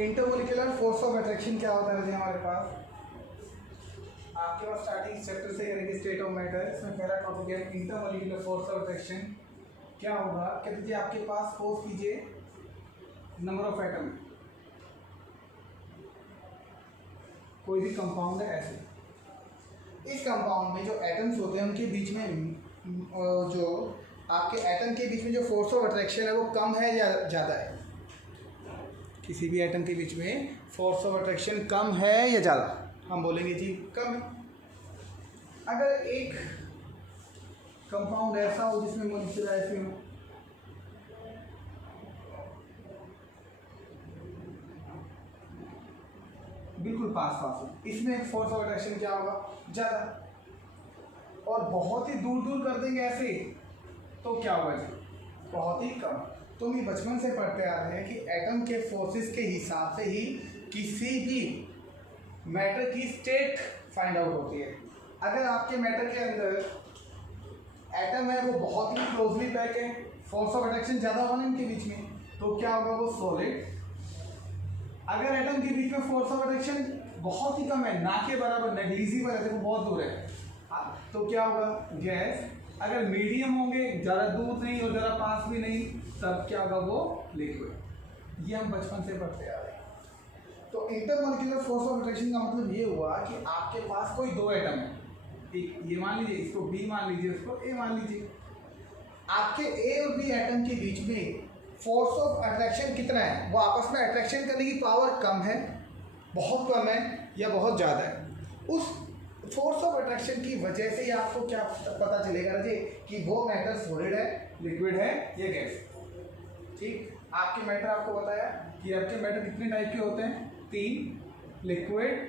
Intermolecular force of attraction क्या होता है जी हमारे पास? आपके पास स्टार्टिंग चैप्टर से करेंगे स्टेट ऑफ मैटर। इसमें पहला टॉपिक है इंटरमोलिकुलर फोर्स ऑफ अट्रैक्शन। क्या होगा? कहते जी आपके पास सपोज कीजिए नंबर ऑफ एटम, कोई भी कंपाउंड है ऐसे, इस कंपाउंड में जो एटम्स होते हैं उनके बीच में जो आपके एटम के बीच में जो फोर्स ऑफ अट्रैक्शन है वो कम है या ज़्यादा है? किसी भी एटम के बीच में फोर्स ऑफ अट्रैक्शन कम है या ज़्यादा? हम बोलेंगे जी कम है। अगर एक कंपाउंड ऐसा हो जिसमें मॉलिक्यूल ऐसे हो, बिल्कुल पास पास हो, इसमें फोर्स ऑफ अट्रैक्शन क्या होगा? ज़्यादा। और बहुत ही दूर दूर कर देंगे ऐसे तो क्या होगा जी? बहुत ही कम। तो हम बचपन से पढ़ते आ रहे हैं कि एटम के फोर्सेस के हिसाब से ही किसी भी मैटर की स्टेट फाइंड आउट होती है। अगर आपके मैटर के अंदर एटम है वो बहुत ही क्लोजली पैक है, फोर्स ऑफ अट्रैक्शन ज़्यादा होगा ना इनके बीच में, तो क्या होगा? वो सॉलिड। अगर एटम के बीच में फोर्स ऑफ अट्रैक्शन बहुत ही कम है, ना के बराबर, नेग्लिजिबल है, देखो बहुत दूर है, तो क्या होगा? गैस। अगर मीडियम होंगे, ज़्यादा दूर नहीं और ज़्यादा पास भी नहीं, तब क्या होगा? वो लिक्विड। ये हम बचपन से पढ़ते आ रहे हैं। तो इंटरमोलिकुलर फोर्स ऑफ अट्रैक्शन का मतलब ये हुआ कि आपके पास कोई दो एटम है, एक ये मान लीजिए, इसको बी मान लीजिए, उसको ए मान लीजिए। आपके ए और बी एटम के बीच में फोर्स ऑफ अट्रैक्शन कितना है? वो आपस में अट्रैक्शन करने की पावर कम है, बहुत कम है या बहुत ज़्यादा है? उस फोर्स ऑफ अट्रैक्शन की वजह से ही आपको क्या पता चलेगा जी कि वो मैटर सॉलिड है, लिक्विड है या गैस? ठीक, आपके मैटर आपको बताया कि आपके मैटर कितने टाइप के होते हैं? 3, लिक्विड,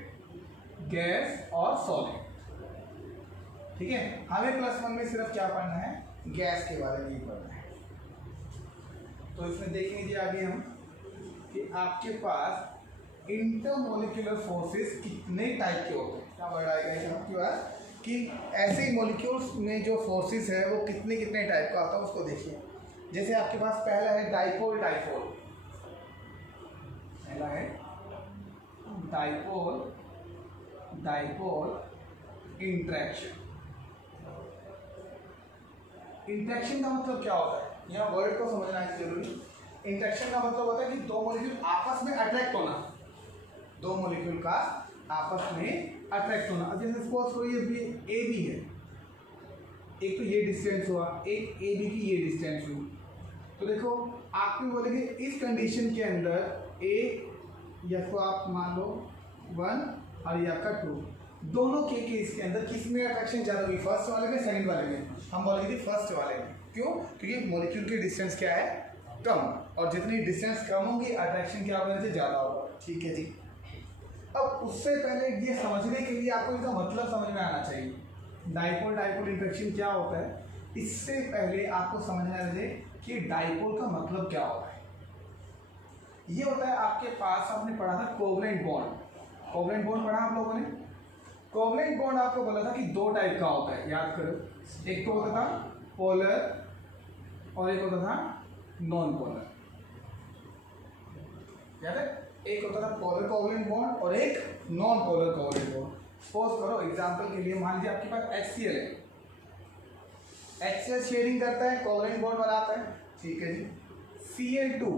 गैस और सॉलिड। ठीक है, हमें +1 में सिर्फ क्या पढ़ना है? गैस के बारे में ही पढ़ना है। तो इसमें देखेंगे जी आगे हम कि आपके पास इंटरमोलिकुलर फोर्सेस कितने टाइप के होते हैं। क्या वर्ड आएगा इस आपके पास कि ऐसे ही मॉलिक्यूल्स में जो फोर्सेस है वो कितने कितने टाइप का होता है, उसको देखिए। जैसे आपके पास पहला है डाइपोल डाइपोल, पहला है डाइपोल डाइपोल इंटरेक्शन। इंटरेक्शन का मतलब क्या होता है? यहाँ वर्ड को समझना है जरूरी। इंटरेक्शन का मतलब होता है कि दो मॉलिक्यूल आपस में अट्रैक्ट होना, दो मॉलिक्यूल का आपस में अट्रैक्ट होना। अब जैसे सपोज करो ये ए बी है, एक तो ये डिस्टेंस हुआ, एक ए बी की ये डिस्टेंस हुई, तो देखो आप भी बोलेंगे इस कंडीशन के अंदर ए या तो आप मान लो 1 और ये आपका 2, दोनों के केस के अंदर किस में अट्रैक्शन ज़्यादा हुई? फर्स्ट वाले में, सेकंड वाले में? हम बोलेंगे फर्स्ट वाले में। क्यों? क्योंकि मॉलिक्यूल की डिस्टेंस क्या है? कम, और जितनी डिस्टेंस कम होगी अट्रैक्शन क्या होगा? से ज़्यादा होगा। ठीक है जी। अब उससे पहले ये समझने के लिए आपको इसका मतलब समझ में आना चाहिए, डाइपोल डाइपोल इंटरेक्शन क्या होता है। इससे पहले आपको समझना चाहिए कि डाइपोल का मतलब क्या होता है। ये होता है आपके पास, आपने पढ़ा था कोवलेंट बॉन्ड। कोवलेंट बॉन्ड पढ़ा आप लोगों ने? कोवलेंट बॉन्ड आपको बोला था कि 2 टाइप का होता है, याद करो। एक तो होता था पोलर और एक होता था नॉन पोलर। याद है? एक होता था पोलर कोवलेंट बॉन्ड और एक non polar covalent bond. Suppose करो एग्जांपल के लिए मान लीजिए आपके पास HCl है, HCl शेयरिंग करता है, कोवलेंट बॉन्ड बनाता है। ठीक है जी। Cl2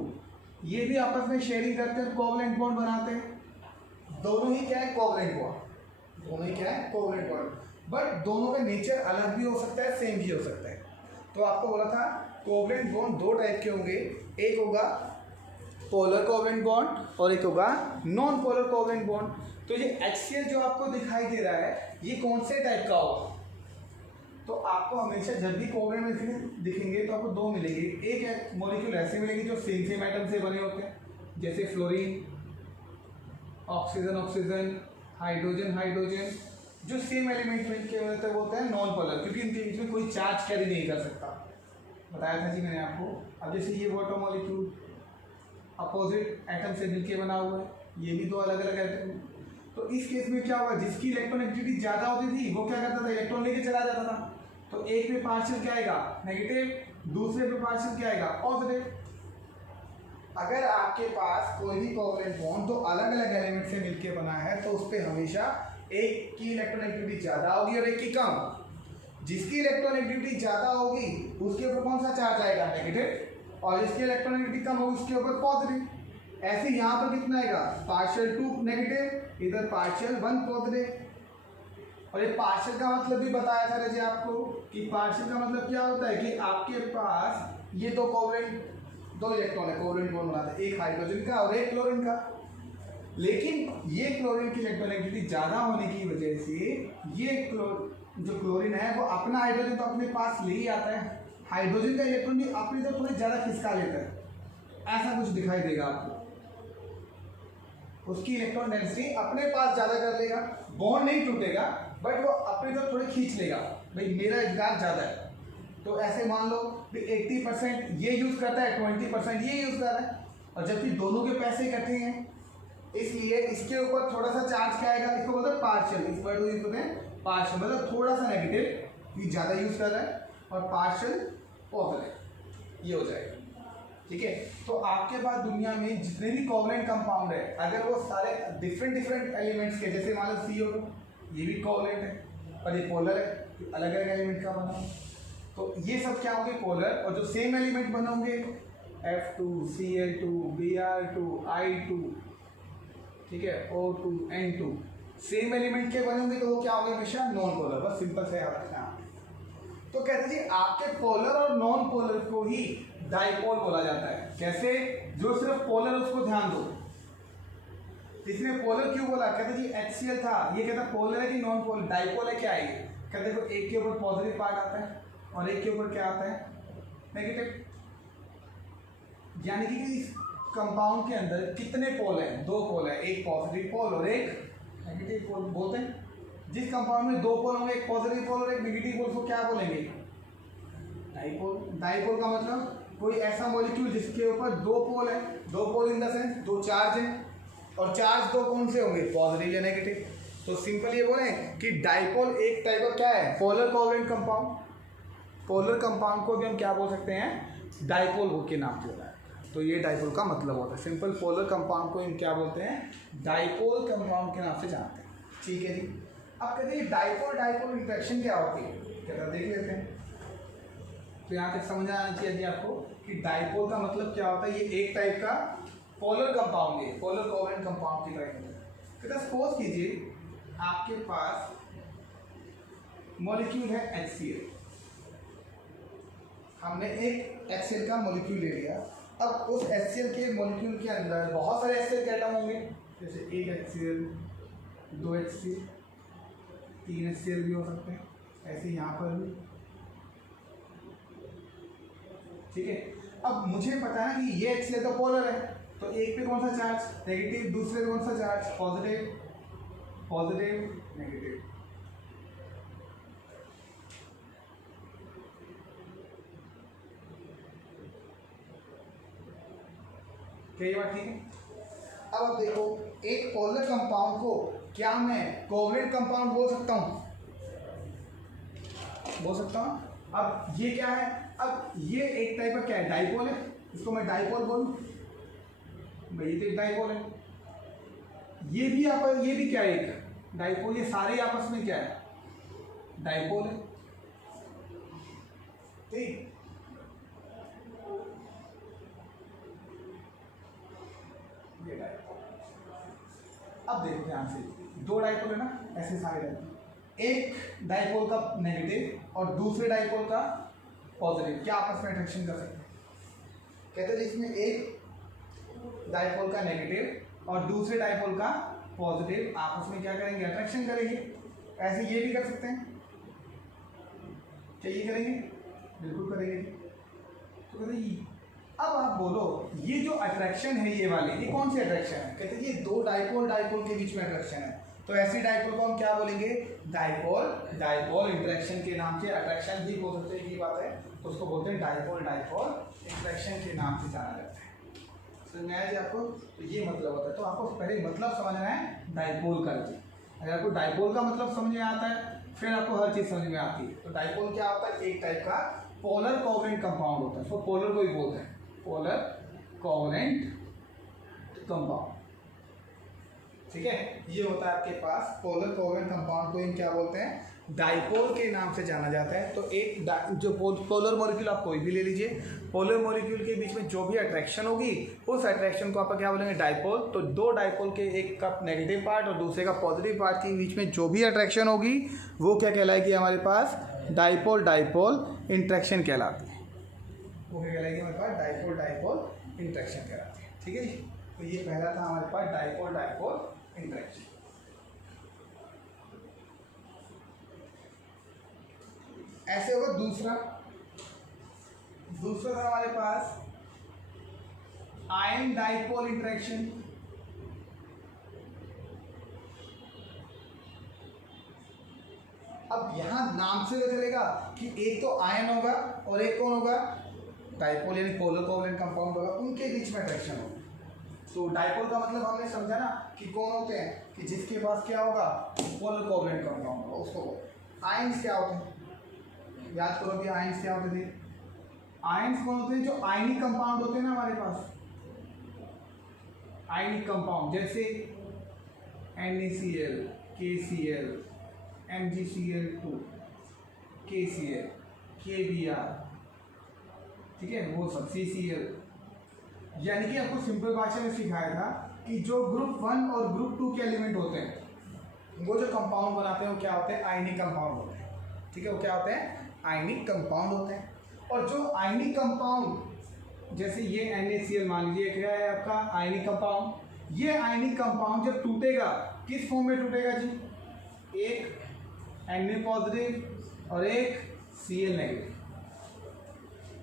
ये भी आपस में शेयरिंग करते हैं, कोवलेंट बॉन्ड बनाते हैं। दोनों ही क्या है? Covalent bond. दोनों ही क्या है? Covalent bond. बट दोनों का नेचर अलग भी हो सकता है, सेम भी हो सकता है। तो आपको बोला था कोवलेंट बॉन्ड 2 टाइप के होंगे, एक होगा पोलर कोवलेंट बॉन्ड और एक होगा नॉन पोलर कोवलेंट बॉन्ड। तो ये HCl जो आपको दिखाई दे रहा है ये कौन से टाइप का होगा? तो आपको हमेशा जब भी कोवलेंट दिखेंगे तो आपको 2 मिलेंगे। एक मॉलिक्यूल ऐसे मिलेंगे जो सेम एटम से बने होते हैं, जैसे fluorine, oxygen oxygen, hydrogen hydrogen, जो सेम एलिमेंट के होते हैं वो होते हैं नॉन पोलर, क्योंकि इनके बीच में कोई चार्ज कैरी नहीं कर सकता। बताया था जी मैंने आपको। अब जैसे ये वाटर मॉलिक्यूल अपोजिट एटम से मिलके बना हुआ है, ये भी 2 अलग अलग एटम। तो इस केस में क्या होगा? जिसकी इलेक्ट्रॉनिसिटी ज़्यादा होती थी वो क्या करता था? इलेक्ट्रॉन लेके चला जाता था। तो एक में पार्शियल क्या आएगा? नेगेटिव, दूसरे पे पार्शियल क्या आएगा? पॉजिटिव। अगर आपके पास कोई भी कोवलेंट बॉन्ड दो अलग अलग एलिमेंट से मिलकर बना है तो उस पर हमेशा एक की इलेक्ट्रोनेगेटिविटी ज़्यादा होगी और एक की कम। जिसकी इलेक्ट्रोनेगेटिविटी ज़्यादा होगी उसके ऊपर कौन सा चार्ज आएगा, नेगेटिव, और जिसकी इलेक्ट्रोनेगेटिविटी कम होगी उसके ऊपर पॉजिटिव। ऐसे यहाँ पर कितना आएगा, पार्शियल 2 नेगेटिव, इधर पार्शियल 1 पॉजिटिव। और ये पार्शियल का मतलब भी बताया था रजी आपको कि पार्शियल का मतलब क्या होता है कि आपके पास ये दो कोवलेंट, दो इलेक्ट्रॉन है, कोवलेंट बॉन्ड बनाते हैं, एक हाइड्रोजन का और एक क्लोरीन का। लेकिन ये क्लोरीन की इलेक्ट्रोनेगेटिविटी ज़्यादा होने की वजह से ये जो क्लोरीन है वो अपना हाइड्रोजन तो अपने पास ले ही आता है, हाइड्रोजन का इलेक्ट्रॉन भी अपनी तरफ थोड़ी ज़्यादा खिसका लेता है। ऐसा कुछ दिखाई देगा आपको, उसकी इलेक्ट्रॉन डेंसिटी अपने पास ज़्यादा कर लेगा, बॉन्ड नहीं टूटेगा बट वो अपनी तरफ थोड़ी खींच लेगा, भाई मेरा इजगार ज़्यादा है। तो ऐसे मान लो भी 80% ये यूज़ करता है, 20% ये यूज़ कर रहा है, और जबकि दोनों के पैसे इकट्ठे हैं इसलिए इसके ऊपर थोड़ा सा चार्ज क्या आएगा, इसको बोलते हैं पार्शियल, इस वर्ड को यूज करते हैं पार्शियल, मतलब थोड़ा सा नेगेटिव, ये ज़्यादा यूज़ कर रहा है, और पार्शियल पॉजिटिव, ये हो जाएगा। ठीक है, तो आपके पास दुनिया में जितने भी कोवलेंट कंपाउंड है अगर वो सारे डिफरेंट एलिमेंट्स के, जैसे मान लो CO2 ये भी कोवलेंट है और ये पोलर है, अलग अलग एलिमेंट का बना, तो ये सब क्या होंगे, पोलर, और जो सेम एलिमेंट बने होंगे F2 Cl2 Br2 I2, ठीक है, O2 N2, सेम एलिमेंट के बने होंगे तो वो क्या होंगे, हमेशा नॉन पोलर। बस सिंपल से याद रखना। तो कहते जी आपके पोलर और नॉन पोलर को ही डाइपोल बोला जाता है। कैसे, जो सिर्फ पोलर उसको ध्यान दो, इसने पोलर क्यों बोला, कहते जी HCl था, ये कहता पोलर है कि नॉन पोलर, डाइपोल है क्या है, कहते देखो एक के ऊपर पॉजिटिव पार्ट आता है और एक के ऊपर क्या आता है, नेगेटिव। यानी कि इस कंपाउंड के अंदर कितने पोल हैं, 2 पोल है, एक पॉजिटिव पोल और एक नेगेटिव पोल बोलते हैं। जिस कंपाउंड में 2 पोल होंगे, एक पॉजिटिव पोल और एक नेगेटिव पोल, को क्या बोलेंगे, डाइपोल। डाइपोल का मतलब कोई ऐसा मॉलिक्यूल जिसके ऊपर 2 पोल है, 2 पोल इन द सेंस 2 चार्ज हैं, और चार्ज 2 कौन से होंगे, पॉजिटिव या नेगेटिव। तो सिंपल ये बोले कि डाइपोल एक टाइप का क्या है, polar covalent compound. Polar compound को भी हम क्या बोल सकते हैं, डाइपोल के नाम से होता है। तो ये डाइपोल का मतलब होता है। सिंपल पोलर कंपाउंड को हम क्या बोलते हैं, डाइपोल कंपाउंड के नाम से जानते हैं। ठीक है जी, अब कहते हैं डाइपोल डाइपोल इंटरेक्शन क्या होती है, क्या देख लेते हैं। तो यहाँ तक समझ आना चाहिए जी आपको कि डाइपोल का मतलब क्या होता है। ये एक टाइप का पोलर कंपाउंड है, पोलर कोवलेंट कंपाउंड की तरह होता है। तो सपोज कीजिए आपके पास मॉलिक्यूल है HCl, हमने एक HCl का मॉलिक्यूल ले लिया। अब उस HCl के मॉलिक्यूल के अंदर बहुत सारे HCl के एटम होंगे, जैसे एक HCl, 2 HCl, 3 HCl भी हो सकते हैं, ऐसे यहाँ पर भी। ठीक है, अब मुझे पता है कि ये HCl तो पोलर है, तो एक पे कौन सा चार्ज, नेगेटिव, दूसरे पे कौन सा चार्ज, पॉजिटिव, पॉजिटिव, नेगेटिव। ये बात ठीक है। अब आप देखो, एक पोलर कंपाउंड को क्या मैं कोवलेंट कंपाउंड बोल सकता हूँ, बोल सकता हूँ। अब ये क्या है, अब ये एक टाइप का क्या है, डाइपोल है, इसको मैं डाइपोल बोलूँ, भाई ये तो एक डाइपोल है। ये भी आपस, ये भी क्या है, एक डाइपोल, ये सारे आपस में क्या है, डाइपोल है। ठीक, ये डाइपोल। अब देखो ध्यान से, 2 डाइपोल है ना, ऐसे सारे डाइपोल, एक डाइपोल का नेगेटिव और दूसरे डाइपोल का पॉजिटिव, क्या आपस में अट्रैक्शन कर सकते हैं, कहते हैं इसमें एक डाइपोल का नेगेटिव और दूसरे डाइपोल का पॉजिटिव आपस में क्या करेंगे, अट्रैक्शन करेंगे। ऐसे ये भी कर सकते हैं, क्या ये करेंगे, बिल्कुल करेंगे। तो कहते हैं अब आप बोलो ये जो अट्रैक्शन है ये वाले, ये कौन सी अट्रैक्शन है, कहते हैं ये 2 डाइपोल डाइपोल के बीच में अट्रैक्शन है। तो ऐसी डाइपोल को हम क्या बोलेंगे, डाइपोल डाइपोल इंटरेक्शन के नाम से, अट्रैक्शन भी बोल सकते हैं, ये बात है, तो उसको बोलते हैं डाइपोल डाइपोल इंटरेक्शन के नाम से जाना जाता है। समझ में आया जी आपको, तो ये मतलब होता है। तो आपको पहले मतलब समझना है डाइपोल का। अगर आपको डाइपोल का मतलब समझ में आता है फिर आपको हर चीज़ समझ में आती है। तो डाइपोल क्या होता है, एक टाइप का पोलर कोवलेंट कंपाउंड होता है, उसको पोलर को ही बोलते हैं, पोलर कोवलेंट कंपाउंड। ठीक है, ये होता है आपके पास पोलर कोवलेंट कंपाउंड को हम क्या बोलते हैं, डाइपोल के नाम से जाना जाता है। तो एक जो पोलर मॉलिक्यूल आप कोई भी ले लीजिए, पोलर मॉलिक्यूल के बीच में जो भी अट्रैक्शन होगी उस अट्रैक्शन को आप क्या बोलेंगे, डाइपोल। तो दो डाइपोल के, एक का नेगेटिव पार्ट और दूसरे का पॉजिटिव पार्ट के बीच में जो भी अट्रैक्शन होगी वो क्या कहलाएगी हमारे पास, डाइपोल डाइपोल इंट्रैक्शन कहलाती है। वो क्या कहलाएगी हमारे पास, डाइपोल डाइपोल इंट्रैक्शन कहलाती है। ठीक है जी, तो ये पहला था हमारे पास डाइपोल डाइपोल इंट्रैक्शन। ऐसे होगा दूसरा था हमारे पास आयन डाइपोल इंटरेक्शन। अब यहां नाम से पता चलेगा कि एक तो आयन होगा और एक कौन होगा, डाइपोल यानी पोलर कोवलेंट कंपाउंड होगा, उनके बीच में अट्रैक्शन होगा। तो डाइपोल का मतलब हमने समझा ना कि कौन होते हैं, कि जिसके पास क्या होगा, पोलर कोवलेंट कंपाउंड होगा, उसको। आयन्स क्या होते हैं, याद करो भी आयन्स क्या होते थे। आयन्स कौन होते हैं, जो आयनिक कंपाउंड होते हैं ना हमारे पास, आयनिक कंपाउंड, जैसे NaCl, KCl, MgCl2, KCl, KBr, ठीक है, वो सब CCl। यानी कि आपको सिंपल भाषा में सिखाया था कि जो ग्रुप 1 और ग्रुप 2 के एलिमेंट होते हैं वो जो कंपाउंड बनाते हैं वो क्या होते हैं, आयनिक कंपाउंड होते हैं। ठीक है, वो क्या होते हैं, आयनिक कंपाउंड होते हैं। और जो आयनिक कंपाउंड, जैसे ये NaCl मान लीजिए, क्या है आपका आयनिक कंपाउंड। ये आयनिक कंपाउंड जब टूटेगा किस फॉर्म में टूटेगा जी, एक Na पॉजिटिव और एक Cl नेगेटिव,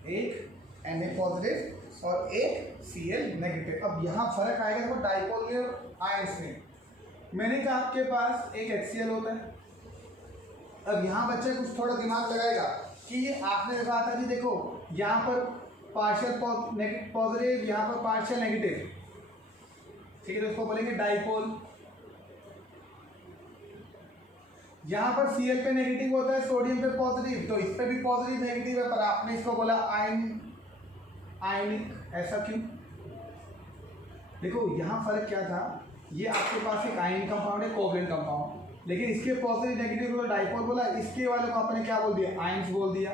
एक Na पॉजिटिव और एक Cl नेगेटिव। अब यहाँ फर्क आएगा देखो डाइपोल और आयंस में। मैंने कहा आपके पास एक HCl होता है। अब यहाँ बच्चे कुछ थोड़ा दिमाग लगाएगा कि ये आपने कहा था कि देखो यहाँ पर पार्शियल पॉजिटिव, यहाँ पर पार्शियल नेगेटिव, ठीक है, तो इसको बोलेंगे डाइपोल। यहाँ पर Cl पे नेगेटिव होता है, सोडियम पे पॉजिटिव, तो इस पे भी पॉजिटिव नेगेटिव है, पर आपने इसको बोला आयनिक। ऐसा क्यों, देखो यहाँ फर्क क्या था, ये आपके पास एक आयनिक कंपाउंड है, कोवलेंट कंपाउंड, लेकिन इसके पॉजिटिव नेगेटिव को डाइपोल बोला, इसके वाले को आपने क्या बोल दिया, आयंस बोल दिया।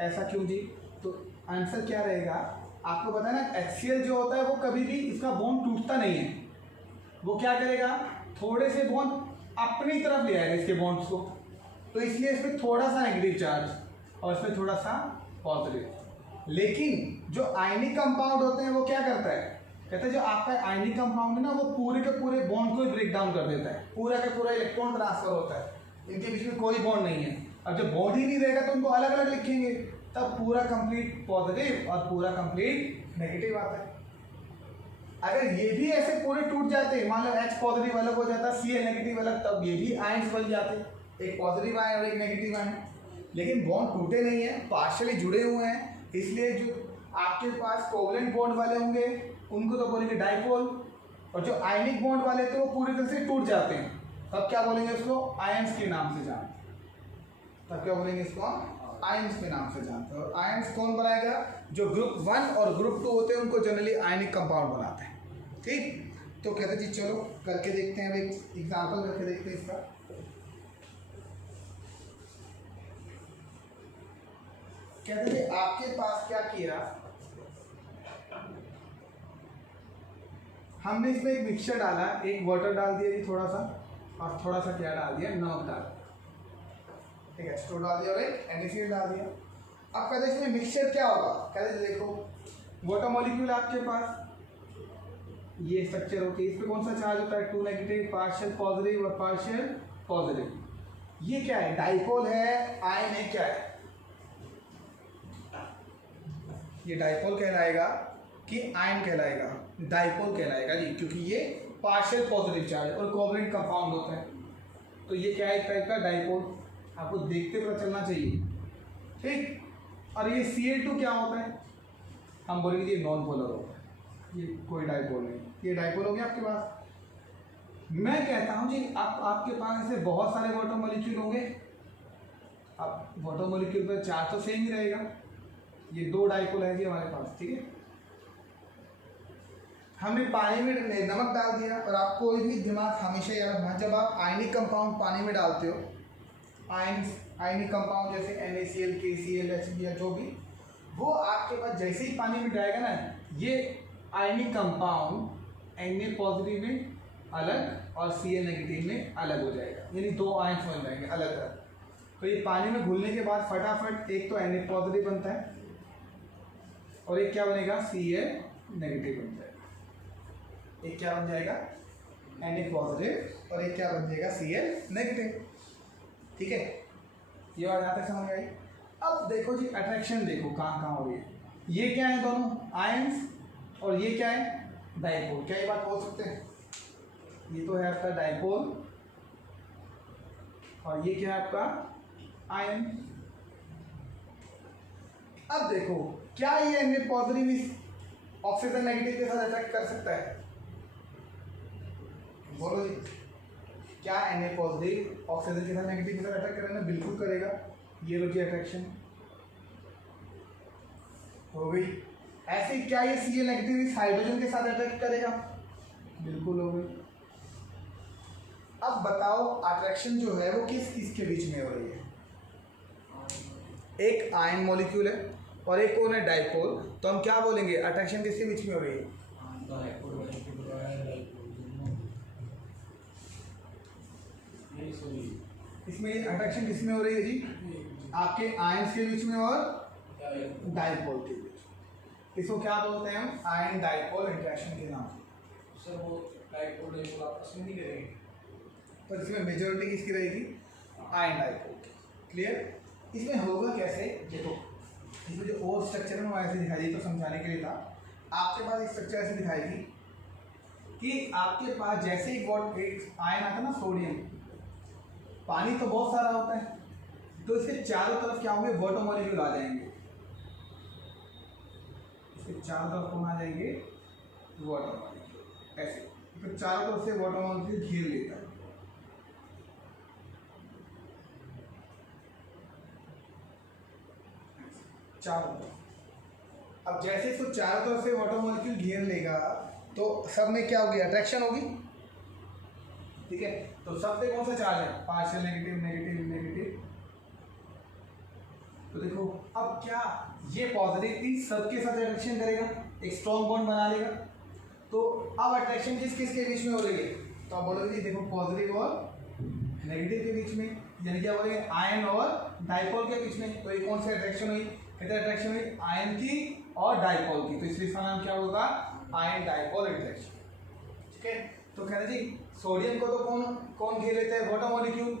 ऐसा क्यों जी, तो आंसर क्या रहेगा, आपको पता है ना HCl जो होता है वो कभी भी इसका बॉन्ड टूटता नहीं है। वो क्या करेगा, थोड़े से बॉन्ड अपनी तरफ ले आएगा इसके बॉन्ड्स को, तो इसलिए इसमें थोड़ा सा नेगेटिव चार्ज और इसमें थोड़ा सा पॉजिटिव। लेकिन जो आयनिक कंपाउंड होते हैं वो क्या करता है, कहते हैं जो आपका आयनिक कंपाउंड है ना वो पूरे के पूरे बॉन्ड को ब्रेक डाउन कर देता है, पूरा का पूरा इलेक्ट्रॉन ट्रांसफर होता है, इनके बीच में कोई बॉन्ड नहीं है। अब जब बॉन्ड ही नहीं रहेगा तो उनको अलग अलग लिखेंगे, तब पूरा कंप्लीट पॉजिटिव और पूरा कंप्लीट नेगेटिव आता है। अगर ये भी ऐसे पूरे टूट जाते, मान लो H पॉजिटिव अलग हो जाता, Cl नेगेटिव अलग, तब ये भी आयंस बन जाते, एक पॉजिटिव आयन और एक नेगेटिव आयन। लेकिन बॉन्ड टूटे नहीं है, पार्शियली जुड़े हुए हैं, इसलिए जो आपके पास कोवलेंट बॉन्ड वाले होंगे उनको तो बोलेंगे डाइपोल, और जो आयनिक बॉन्ड वाले थे वो पूरी तरह से टूट जाते हैं, तब क्या बोलेंगे उसको, आयंस के नाम से जानते हैं। तब क्या बोलेंगे इसको, आयंस के नाम से जानते हैं। और आयंस कौन बनाएगा, जो ग्रुप 1 और ग्रुप 2 होते हैं उनको जनरली आयनिक कंपाउंड बनाते हैं। ठीक, तो कहते जी चलो करके देखते हैं, एक एग्जाम्पल करके देखते हैं इसका। कहते थे आपके पास क्या किया, हमने इसमें एक मिक्सचर डाला, एक वाटर डाल दिया जी थोड़ा सा, और थोड़ा सा क्या डाल दिया, नमक डाल, ठीक है, स्टोव डाल दिया और एक NaCl डाल दिया। अब कहते इसमें मिक्सचर क्या होगा, कहते देखो वाटर मॉलिक्यूल आपके पास ये स्ट्रक्चर होके, इस पे कौन सा चार्ज होता है, 2 नेगेटिव, पार्शियल पॉजिटिव और पार्शियल पॉजिटिव। ये क्या है, डाइपोल है, आयन है, क्या है, ये डाइपोल कहलाएगा कि आयन कहलाएगा, डाइपोल कहलाएगा जी, क्योंकि ये पार्शियल पॉजिटिव चार्ज और कोवलेंट कंपाउंड होता है। तो ये क्या है, एक टाइप का डाइपोल, आपको देखते पता चलना चाहिए। ठीक, और ये Cl2 क्या होता है, हम बोलेंगे ये नॉन पोलर होता है, ये कोई डाइपोल नहीं, ये डाइपोल हो गया आपके पास। मैं कहता हूँ जी आपके पास ऐसे बहुत सारे वाटर मॉलिक्यूल होंगे, अब वाटर मॉलिक्यूल पर चार्ज तो सेम ही रहेगा। ये 2 डाइपोल है जी हमारे पास, ठीक है, हमने पानी में नमक डाल दिया, और आप कोई भी दिमाग हमेशा याद रखना, जब आप आयनिक कंपाउंड पानी में डालते हो, आयनिक कंपाउंड जैसे NaCl, KCl, HBl जो भी, वो आपके पास जैसे ही पानी में जाएगा ना, ये आयनिक कंपाउंड Na पॉजिटिव में अलग और Cl नेगेटिव में अलग हो जाएगा, यानी दो आयन बन जाएंगे अलग अलग। तो ये पानी में घुलने के बाद फटाफट एक तो Na पॉजिटिव बनता है और एक क्या बनेगा, Cl नेगेटिव बन जाएगा। एक क्या बन जाएगा, Na पॉजिटिव, और एक क्या बन जाएगा, Cl नेगेटिव। ठीक है, ये बात यहाँ तक समझ आई। अब देखो जी अट्रैक्शन देखो कहाँ कहाँ हो रही है। ये क्या है, दोनों आयंस, और ये क्या है, डाइपोल। क्या ये बात बोल सकते हैं, ये तो है आपका डाइपोल और ये क्या है आपका आयन। अब देखो क्या ये Na पॉजिटिव इस ऑक्सीजन नेगेटिव के साथ अटैक कर सकता है, बोलो जी। क्या Na पॉजिटिव ऑक्सीजन के साथ नेगेटिव के साथ अटैक करेगा, बिल्कुल करेगा। ये लो जी अट्रैक्शन हो गई। ऐसे क्या ये Cl नेगेटिव इस हाइड्रोजन के साथ अटैक करेगा, बिल्कुल हो गई। अब बताओ अट्रैक्शन जो है वो किस किस के बीच में हो रही है, एक आयन मॉलिक्यूल है और एक कौन है, डाइपोल। तो हम क्या बोलेंगे, अट्रैक्शन किसके बीच में हो रही है, इसमें अट्रैक्शन किसमें हो रही है जी, आपके आयंस के बीच में और डाइपोल के बीच। इसको क्या बोलते हैं हम, आयन डाइपोल इंटरेक्शन के नाम से। सर वो डाइपोल आपस में नहीं करेंगे, पर इसमें मेजॉरिटी किसकी रहेगी, आयन डाइपोल की। क्लियर। इसमें होगा कैसे, देखो इसमें जो और स्ट्रक्चर है वो ऐसे दिखाई दी, तो समझाने के लिए था। आपके पास एक स्ट्रक्चर ऐसे दिखाएगी कि आपके पास जैसे ही एक आयन आता है ना, सोडियम, पानी तो बहुत सारा होता है, तो इसके चारों तरफ क्या होंगे, वाटर मॉलिक्यूल आ जाएंगे। इसके चारों तरफ कौन आ जाएंगे, वाटर मॉलिक्यूल। ऐसे तो चारों तरफ से वाटर मॉलिक्यूल घेर लेता है। चारों तरफ। अब जैसे इसको चारों तरफ से वाटर मॉलिक्यूल घेर लेगा तो सब में क्या होगी, अट्रैक्शन होगी। ठीक है, तो सब पे कौन सा चार्ज है, पार्शियल नेगेटिव नेगेटिव नेगेटिव। तो देखो अब क्या ये पॉजिटिव थी, सबके साथ अट्रैक्शन करेगा, एक स्ट्रॉन्ग बॉन्ड बना लेगा। तो अब अट्रैक्शन किस किस के बीच में हो रही है, तो आप बोलोगे जी देखो पॉजिटिव और नेगेटिव के बीच में, यानी क्या बोलेंगे, आयन और डाइपोल के बीच में। तो ये कौन सी अट्रैक्शन हुई, कहते हैं अट्रैक्शन हुई आयन की और डाइपोल की, तो इसलिए इसका नाम क्या होगा, आयन डाइपोल अट्रैक्शन। ठीक है, तो कहते हैं जी सोडियम को तो कौन कौन घेर लेते हैं, वाटर मॉलिक्यूल।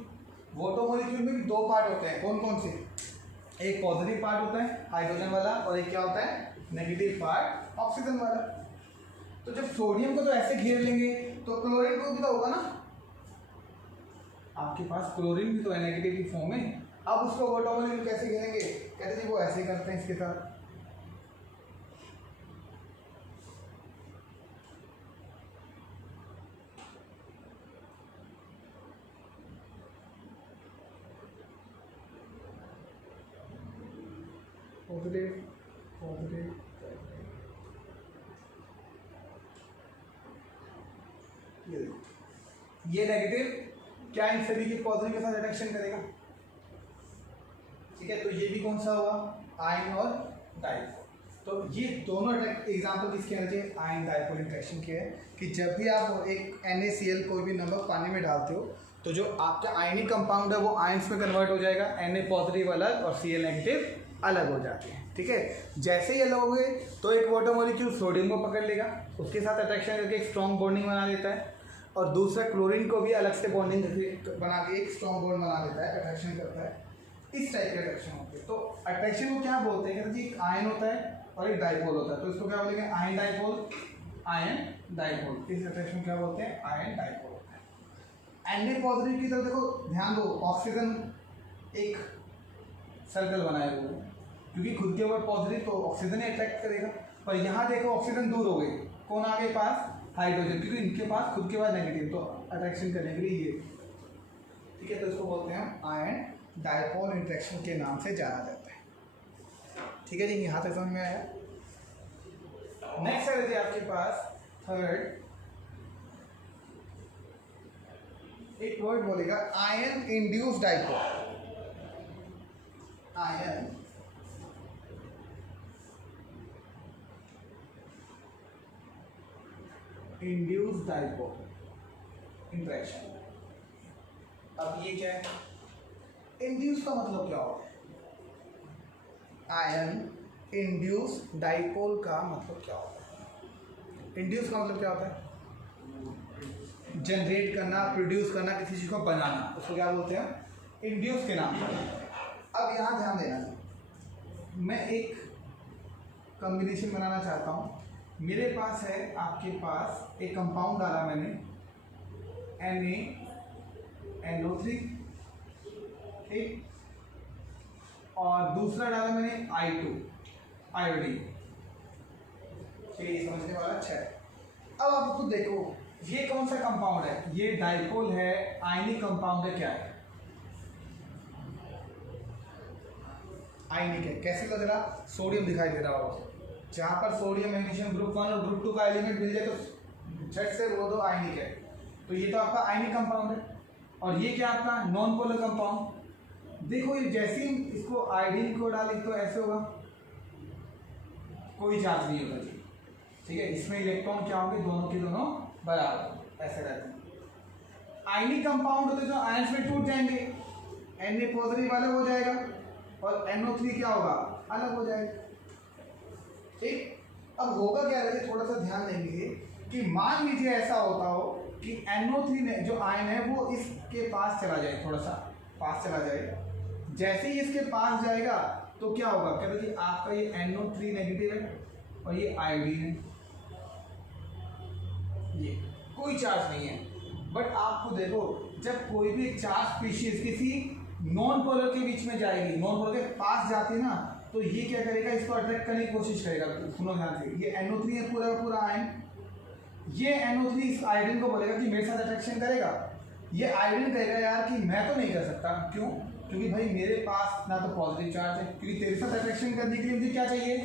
वाटर मॉलिक्यूल में भी दो पार्ट होते हैं, कौन कौन से, एक पॉजिटिव पार्ट होता है हाइड्रोजन वाला, और एक क्या होता है, नेगेटिव पार्ट ऑक्सीजन वाला। तो जब सोडियम को तो ऐसे घेर लेंगे तो क्लोरीन को भी तो होगा ना, आपके पास क्लोरीन भी तो है नेगेटिव की फॉर्म में। अब उसको वाटर मॉलिक्यूल कैसे घेरेंगे, कहते हैं वो ऐसे करते हैं इसके साथ। पॉजिटिव पॉजिटिव, ये देखो ये नेगेटिव क्या इन सभी के पॉजिटिव के साथ अट्रैक्शन करेगा। ठीक है, तो ये भी कौन सा होगा, आयन और डाइपोल। तो ये दोनों एग्जाम्पल किसके आना चाहिए, आयन डाइपोल इंटरेक्शन के है, कि जब भी आप एक NaCl कोई भी नमक पानी में डालते हो तो जो आपका आयनिक कंपाउंड है वो आयंस में कन्वर्ट हो जाएगा, Na पॉजिटिव अलग और Cl नेगेटिव अलग हो जाते हैं। ठीक है, जैसे ही अलग हो गए तो एक वाटर मॉलिक्यूल सोडियम को पकड़ लेगा, उसके साथ अट्रैक्शन करके एक स्ट्रॉन्ग बॉन्डिंग बना लेता है, और दूसरा क्लोरीन को भी अलग से बॉन्डिंग बना के एक स्ट्रॉन्ग बॉन्ड बना लेता है, अट्रैक्शन करता है। इस टाइप के अट्रैक्शन होते हैं। तो अट्रैक्शन को क्या बोलते हैं, कहते हैं जी आयन होता है और एक डाइपोल होता है, तो इसको क्या बोलेंगे, आयन डाइपोल, आयन डाइपोल। इस अट्रैक्शन क्या बोलते हैं, आयन डाइपोल होता है। Na पॉजिटिव की तरफ देखो, ध्यान दो, ऑक्सीजन एक सर्कल बनाए हुए हैं, क्योंकि खुद के ऊपर पॉजिटिव तो ऑक्सीजन ही अट्रैक्ट करेगा। पर यहाँ देखो ऑक्सीजन दूर हो गई, कौन आ गए पास, हाइड्रोजन, क्योंकि इनके पास खुद के पास नेगेटिव, तो अट्रैक्शन करने के लिए ये। ठीक है, तो इसको बोलते हैं हम आयन डाइपोल इंटरेक्शन के नाम से जाना जाता है। ठीक है जी, यहाँ तक समझ में आया। नेक्स्ट है जी आपके पास थर्ड एक वर्ड बोलेगा ion induce dipole. Ion induce dipole interaction. अब ये क्या है? इंड्यूस का मतलब क्या होता है? आयन इंड्यूस डाइपोल का मतलब क्या होता है? इंड्यूस का मतलब क्या होता है? जनरेट करना, प्रोड्यूस करना, किसी चीज़ को बनाना, उसको क्या बोलते हैं? इंड्यूस के नाम पर। अब यहाँ ध्यान देना, मैं एक कॉम्बिनेशन बनाना चाहता हूँ। मेरे पास है, आपके पास एक कंपाउंड डाला मैंने NaNO3, ठीक, और दूसरा डाला मैंने I2 आयोडीन। ठीक, समझने वाला अच्छा है। अब आप खुद देखो, ये कौन सा कंपाउंड है? ये डाइपोल है, आयनिक कंपाउंड है, क्या है? आयनिक है। कैसे लग रहा? सोडियम दिखाई दे रहा होगा। जहां पर सोडियम मैग्नीशियम ग्रुप 1 और ग्रुप 2 का एलिमेंट मिल जाए तो झट से वो दो आयनिक है। तो ये तो आपका आयनिक कंपाउंड है। और ये क्या आपका नॉन पोलर कंपाउंड। देखो ये जैसे ही इसको आयोडीन को डालें तो ऐसे होगा, कोई चार्ज नहीं होगा जी, ठीक है। इसमें इलेक्ट्रॉन क्या होंगे? दोनों के दोनों बराबर ऐसे रहते हैं। आयनिक कंपाउंड होते तो आयंस में टूट जाएंगे, Na पॉजिटिव अलग हो जाएगा और NO3 क्या होगा? अलग हो जाएगा, ठीक। अब होगा क्या है, थोड़ा सा ध्यान देंगे कि मान लीजिए ऐसा होता हो कि NO3 ने जो आयन है वो इसके पास चला जाए, थोड़ा सा पास चला जाए। जैसे ही इसके पास जाएगा तो क्या होगा? कहते कि आपका ये NO3 नेगेटिव है और ये आयोडीन है, ये कोई चार्ज नहीं है। बट आपको देखो, जब कोई भी चार्ज स्पीशीज किसी नॉन पोलर के बीच में जाएगी, नॉन पोलर के पास जाती है ना, तो ये क्या करेगा? इसको अट्रैक्ट करने की कोशिश करेगा। सुनो ध्यान से, ये NO3 है पूरा पूरा आयन। ये NO3 इस आयोडीन को बोलेगा कि मेरे साथ अट्रैक्शन करेगा। ये आयोडीन कहेगा यार कि मैं तो नहीं कर सकता। क्यों? क्योंकि भाई मेरे पास ना तो पॉजिटिव चार्ज है, क्योंकि तेरे साथ अट्रैक्शन करने के लिए मुझे क्या चाहिए?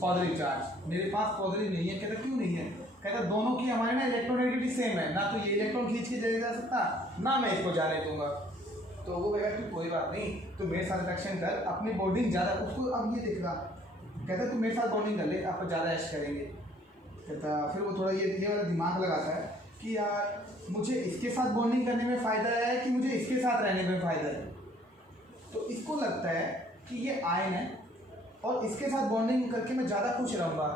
Positive charge. मेरे पास पॉजिटिव नहीं है। कहता क्यों नहीं है? कहता दोनों की हमारे ना इलेक्ट्रोनेगेटिविटी सेम है, ना तो ये इलेक्ट्रॉन खींच के ले जा सकता, ना मैं इसको जाने दूंगा। तो वो कहेगा कि कोई बात नहीं, तो मेरे साथ अट्रैक्शन कर, अपनी बॉन्डिंग ज़्यादा उसको। अब ये देख रहा, कहता तू मेरे साथ बॉन्डिंग कर ले, आप ज़्यादा ऐश करेंगे। कहता फिर वो थोड़ा ये वाला दिमाग लगाता है कि यार मुझे इसके साथ बॉन्डिंग करने में फ़ायदा है कि मुझे इसके साथ रहने में फ़ायदा है। तो इसको लगता है कि ये आयन है और इसके साथ बॉन्डिंग करके मैं ज़्यादा खुश रहूँगा,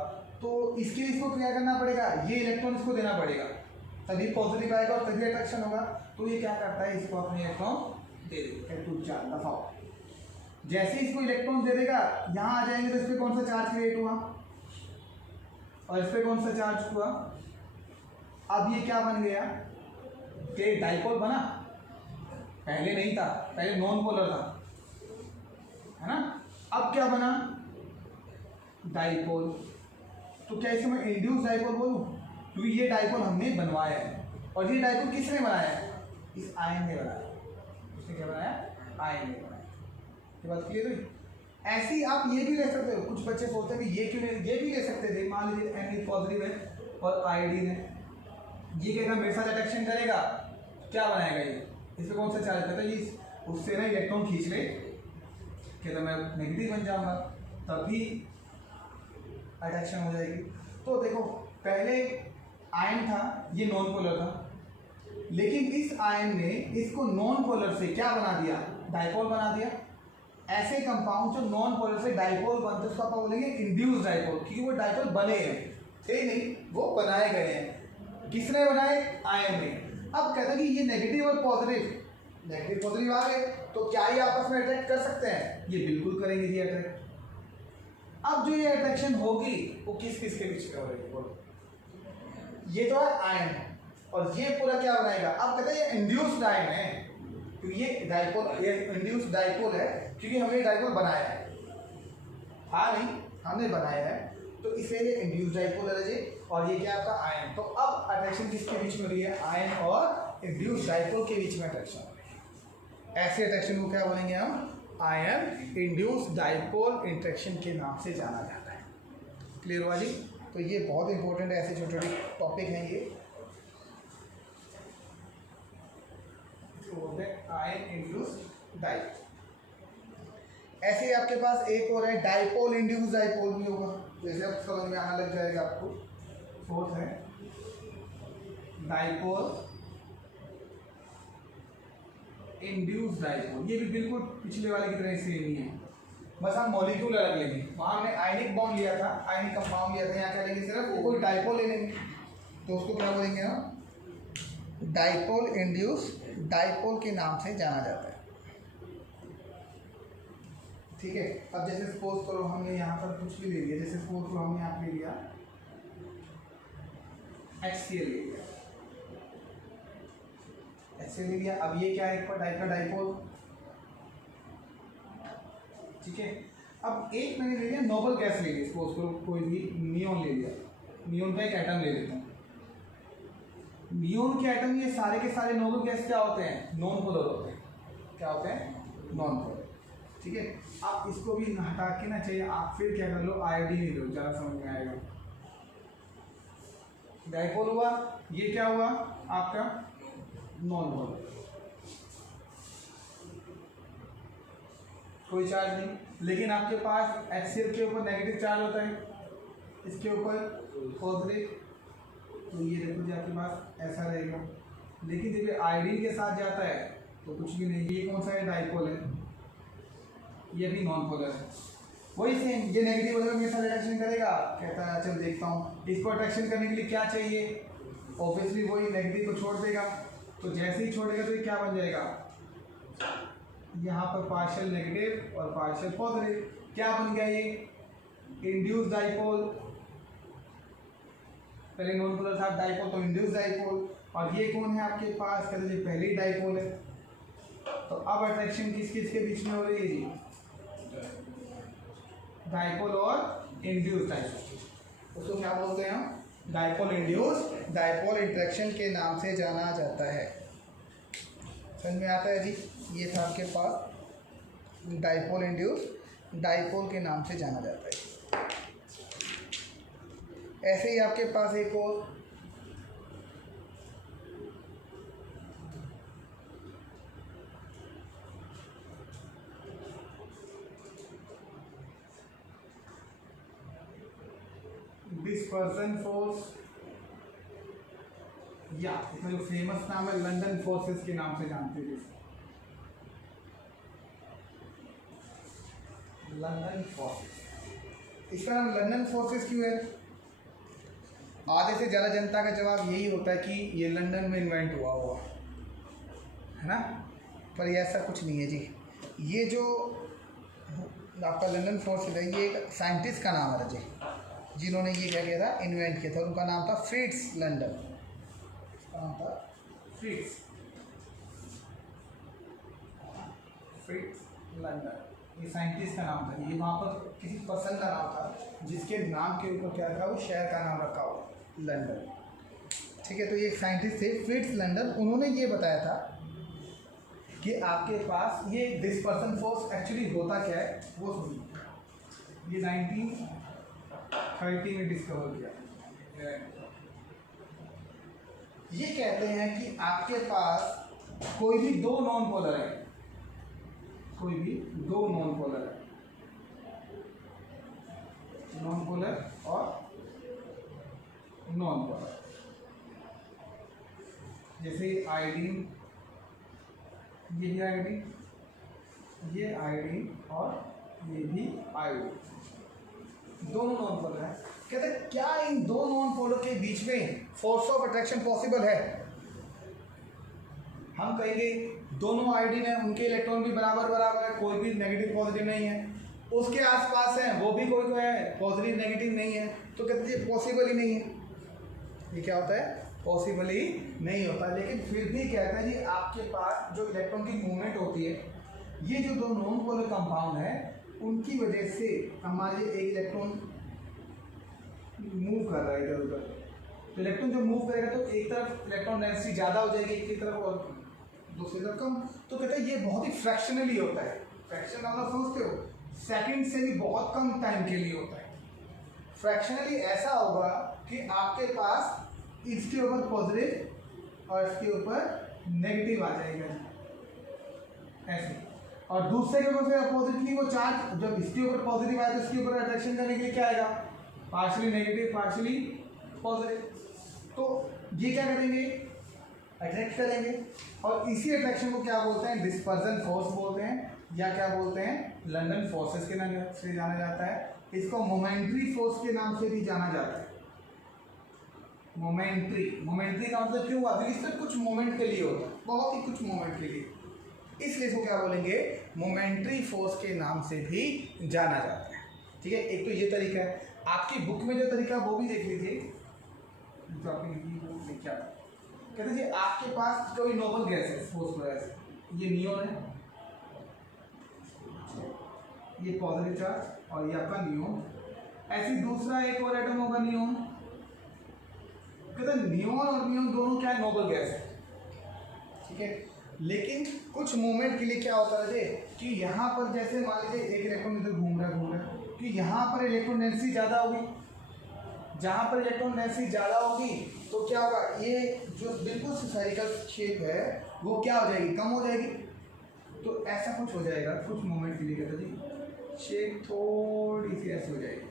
तो इसके लिए इसको क्या करना पड़ेगा? ये इलेक्ट्रॉन इसको देना पड़ेगा, तभी पॉजिटिव आएगा और तभी अट्रैक्शन होगा। तो ये क्या करता है? इसको अपने इलेक्ट्रॉन दे देगा, टू चार दफा। जैसे इसको इलेक्ट्रॉन दे देगा, यहाँ आ जाएंगे तो इस पर कौन सा चार्ज क्रिएट हुआ और इस पर कौन सा चार्ज हुआ? अब ये क्या बन गया? कि डाइपोल बना। पहले नहीं था, पहले नॉन पोलर था, है ना। अब क्या बना? डाइपोल। तो क्या इसे मैं इंड्यूस डाइपोल बोलूं? क्योंकि ये डाइपोल हमने बनवाया है। और ये डाइपोल किसने बनाया है? इस आयन ने बनाया। इसने क्या बनाया? आयन ने बनाया। ये बात क्लियर हुई? ऐसे ही आप ये भी ले सकते हो। कुछ बच्चे सोचते हैं कि ये क्यों नहीं, ये भी ले सकते थे। मान लीजिए Na पॉजिटिव है और आयोडीन है, ये कहेगा मेरे साथ अट्रैक्शन करेगा, क्या बनाएगा ये? इसमें कौन सा चार्ज करता है? ये उससे ना इलेक्ट्रॉन खींच ले, कहता मैं नेगेटिव बन जाऊंगा, तभी अट्रैक्शन हो जाएगी। तो देखो, पहले आयन था, ये नॉन पोलर था, लेकिन इस आयन ने इसको नॉन पोलर से क्या बना दिया? डाइपोल बना दिया। ऐसे कंपाउंड जो नॉन पोलर से डाइपोल बनते हैं उसको आप बोलेंगे इंड्यूस डाइपोल, क्योंकि वो डाइपोल बने हैं, थे नहीं, वो बनाए गए हैं। किसने बनाए? आयन ने। अब कहता है कि ये नेगेटिव और पॉजिटिव, नेगेटिव पॉजिटिव आ गए, तो क्या ये आपस में अट्रैक्ट कर सकते हैं? ये बिल्कुल करेंगे जी अट्रैक्ट। अब जो ये अट्रैक्शन होगी वो किस किस के बीच में हो रही है? बोलो। ये तो है आयन, और ये पूरा क्या बनाएगा? अब कहते हैं ये इंड्यूस्ड आयन है, क्योंकि ये डाइपोल, ये इंड्यूस्ड डाइपोल है, क्योंकि हमने डाइपोल बनाया है। हाँ नहीं, हमने बनाया है, तो इसलिए ये इंड्यूस्ड डाइपोल है जी। और ये क्या आपका आयन। तो अब अट्रैक्शन किसके बीच में हो रही है? आयन और इंड्यूस्ड डाइपोल के बीच में अट्रैक्शन हो रही है। ऐसे अट्रैक्शन को क्या बोलेंगे हम? आयन इंड्यूस्ड डाइपोल इंटरेक्शन के नाम से जाना जाता है। क्लियर हुआ जी? तो ये बहुत इंपॉर्टेंट है, ऐसे छोटे छोटे टॉपिक हैं ये। बोलते हैं आयन इंड्यूस्ड डाइपोल। ऐसे ही आपके पास एक और है डाइपोल इंड्यूस्ड डाइपोल भी होगा, जैसे अब समझ में आने लग जाएगा आपको। फोर्थ है डाइपोल इंड्यूस्ड डाइपोल। ये भी बिल्कुल पिछले वाले की तरह सेम ही है, बस हम मॉलिक्यूल अलग लेंगे। वहाँ हमने आयनिक बॉन्ड लिया था, आयनिक कंपाउंड लिया था, यहाँ क्या लेंगे सिर्फ वो कोई डाइपोल ले लेंगे, तो उसको क्या बोलेंगे हम, डाइपोल इंड्यूस्ड डाइपोल के नाम से जाना जाता है। ठीक है। अब जैसे सपोज करो हमने यहाँ पर कुछ भी ले लिया, जैसे सपोज करो हमने यहाँ ले लिया HCl ले लिया, HCl ले लिया। अब ये क्या है, एक टाइप का डाइपोल। ठीक है। अब एक मैंने ले लिया नोबल गैस ले लिया, सपोज करो कोई भी नियोन ले लिया, नियोन का एक एटम ले लेता हूँ। नियोन के एटम ये सारे के सारे नोबल गैस क्या होते हैं, नॉन पोलर होते हैं। क्या होते हैं, नॉन पोलर। ठीक है। आप इसको भी हटा के ना चाहिए, आप फिर क्या कर लो, आयोडीन ले लो, ज़्यादा समझ में आएगा। डाइपोल हुआ, ये क्या हुआ आपका, नॉन पोलर, कोई चार्ज नहीं। लेकिन आपके पास HCl के ऊपर नेगेटिव चार्ज होता है, इसके ऊपर पॉजिटिव, तो ये देखो जी आपके पास ऐसा रहेगा। लेकिन जब ये आयोडीन के साथ जाता है तो कुछ भी नहीं। ये कौन सा है, डाइपोल है, ये भी नॉन पोलर है। वही सेम, ये नेगेटिव वाले मेरे साथ अट्रैक्शन करेगा, कहता है चल देखता हूँ। इसको अट्रैक्शन करने के लिए क्या चाहिए, ऑब्वियसली वही नेगेटिव को छोड़ देगा। तो जैसे ही छोड़ेगा तो ये क्या बन जाएगा, यहाँ पर पार्शियल नेगेटिव और पार्शियल पॉजिटिव। क्या बन गया ये, इंड्यूस्ड डाइपोल। पहले नॉन पोलर था डाइपोल, तो इंड्यूस्ड डाइपोल। और ये कौन है आपके पास, कहते हैं पहले ही डाइपोल है। तो अब अट्रैक्शन किस किस के बीच में हो रही है जी, डाइपोल और इंड्यूस्ड डाइपोल। उसको क्या बोलते हैं हम, डाइपोल इंड्यूस्ड डाइपोल इंटरेक्शन के नाम से जाना जाता है। समझ में आता है जी। ये था आपके पास डाइपोल इंड्यूस्ड डाइपोल के नाम से जाना जाता है। ऐसे ही आपके पास एक और डिस्पर्सन फोर्स, या इसमें जो फेमस नाम है लंदन फोर्सेस के नाम से जानते हैं। लंदन फोर्सेस, इसका नाम लंदन फोर्सेस क्यों है, आधे से ज़्यादा जनता का जवाब यही होता है कि ये लंदन में इन्वेंट हुआ है ना, पर ये ऐसा कुछ नहीं है जी। ये जो आपका लंदन फोर्सेस है, ये एक साइंटिस्ट का नाम है जी, जिन्होंने ये क्या किया था, इन्वेंट किया था। उनका नाम था फ्रिट्ज लंडन, उसका नाम था फ्रिट्ज लंडन। ये साइंटिस्ट का नाम था, ये वहाँ पर किसी पर्सन का नाम था जिसके नाम के ऊपर क्या था, वो शहर का नाम रखा हुआ, लंदन। ठीक है। तो ये साइंटिस्ट थे फ्रिट्ज लंडन, उन्होंने ये बताया था कि आपके पास ये डिस्पर्सन फोर्स एक्चुअली होता क्या है, वो सुनिए। ये 1930 में डिस्कवर किया। ये कहते हैं कि आपके पास कोई भी दो नॉन पोलर है, कोई भी दो नॉन पोलर है, नॉन पोलर और नॉन पोलर, जैसे आयोडीन, ये भी आयोडीन, ये आयोडीन और ये भी आयोडीन, दोनों नॉन पोलर है। कहते हैं क्या इन दो नॉन पोलर के बीच में फोर्स ऑफ अट्रैक्शन पॉसिबल है। हम कहेंगे दोनों आयोडीन है, उनके इलेक्ट्रॉन भी बराबर बराबर है, कोई भी नेगेटिव पॉजिटिव नहीं है, उसके आसपास है वो भी कोई है पॉजिटिव नेगेटिव नहीं है, तो कहते हैं पॉसिबल ही नहीं है। ये क्या होता है, पॉसिबल ही नहीं होता। लेकिन फिर भी कहते हैं जी आपके पास जो इलेक्ट्रॉन की मूवमेंट होती है, ये जो दो नॉन पोलर कंपाउंड है उनकी वजह से हमारे एक इलेक्ट्रॉन मूव कर रहा है इधर उधर, तो इलेक्ट्रॉन जब मूव करेगा तो एक तरफ इलेक्ट्रॉन डेंसिटी ज़्यादा हो जाएगी, एक की तरफ और दूसरी तरफ कम। तो कहते हैं ये बहुत ही फ्रैक्शनली होता है। फ्रैक्शन आप समझते हो, सेकंड से भी बहुत कम टाइम के लिए होता है, फ्रैक्शनली ऐसा होगा कि आपके पास इसके ऊपर पॉजिटिव और इसके ऊपर नेगेटिव आ जाएगा ऐसे, और दूसरे के ऊपर अपोजिटली वो चार्ज जब इसके ऊपर पॉजिटिव आए तो इसके ऊपर अट्रैक्शन करने के लिए क्या आएगा, पार्शियली नेगेटिव पार्शियली पॉजिटिव। तो ये क्या करेंगे, अट्रैक्ट करेंगे, और इसी अट्रैक्शन को क्या बोलते हैं, डिस्पर्जन फोर्स बोलते हैं, या क्या बोलते हैं, लंदन फोर्सेस के नाम से जाना जाता है। इसको मोमेंट्री फोर्स के नाम से भी जाना जाता है। मोमेंट्री, मोमेंट्री का मतलब क्यों हुआ, क्योंकि इसमें कुछ मोमेंट के लिए होता है, बहुत ही कुछ मोमेंट के लिए, इसलिए इसको क्या बोलेंगे, मोमेंट्री फोर्स के नाम से भी जाना जाता है। ठीक है, एक तो ये तरीका है। आपकी बुक में जो तरीका वो भी देख लीजिए, जो आपने लिखी वो क्या कहते हैं, आपके पास कोई नोबल गैस है, सपोज करो ये नियोन है, ये पॉजिटिव चार्ज और ये आपका नियोन, ऐसी दूसरा एक और एटम होगा नियोन, कहते हैं नियोन और नियोन दोनों क्या है, नोबल गैस है। ठीक है, लेकिन कुछ मोमेंट के लिए क्या होता है कि यहाँ पर जैसे मान लीजिए एक इलेक्ट्रॉन इधर घूम रहा है कि यहाँ पर इलेक्ट्रॉन डेंसिटी ज़्यादा होगी, जहाँ पर इलेक्ट्रॉन डेंसिटी ज़्यादा होगी तो क्या होगा, ये जो बिल्कुल स्फेरिकल शेप है वो क्या हो जाएगी, कम हो जाएगी। तो ऐसा कुछ हो जाएगा कुछ मोमेंट के लिए, कहते जी शेप थोड़ी सी ऐसी हो जाएगी,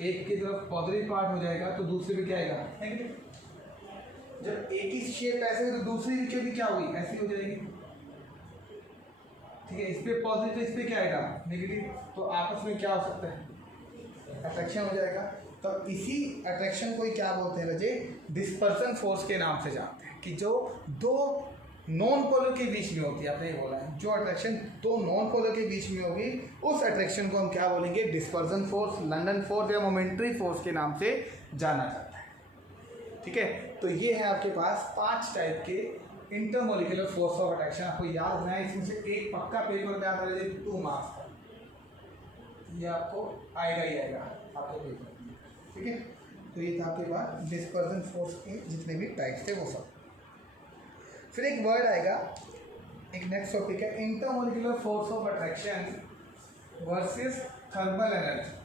एक की तरफ पॉजिटिव पार्ट हो जाएगा तो दूसरे पे क्या आएगा, नेगेटिव। जब एक ही शेप ऐसे तो दूसरी के भी क्या होगी, ऐसी हो जाएगी। ठीक है, इस पे पॉजिटिव, इस पे क्या आएगा, नेगेटिव, तो आपस में क्या हो सकता है, अट्रैक्शन हो जाएगा। तो इसी अट्रैक्शन को ही क्या बोलते हैं बच्चे, डिस्पर्सन फोर्स के नाम से जानते हैं, कि जो दो नॉन पोलर के बीच में होती है, आपने ये बोला है, जो अट्रैक्शन दो नॉन पोलर के बीच में होगी उस अट्रैक्शन को हम क्या बोलेंगे, डिस्पर्सन फोर्स, लंदन फोर्स या मोमेंट्री फोर्स के नाम से जाना जाता है। ठीक है, तो ये है आपके पास 5 टाइप के इंटरमोलिकुलर फोर्स ऑफ अट्रैक्शन। आपको याद रखना है, इसमें से एक पक्का पेपर में आता है 2 मार्क्स का, ये आपको आएगा ही आएगा आपके पेपर में। ठीक है, तो ये था आपके पास डिस्पर्जन फोर्स के जितने भी टाइप्स थे वो सब। फिर एक वर्ड आएगा, एक नेक्स्ट टॉपिक है intermolecular force of attraction versus thermal energy.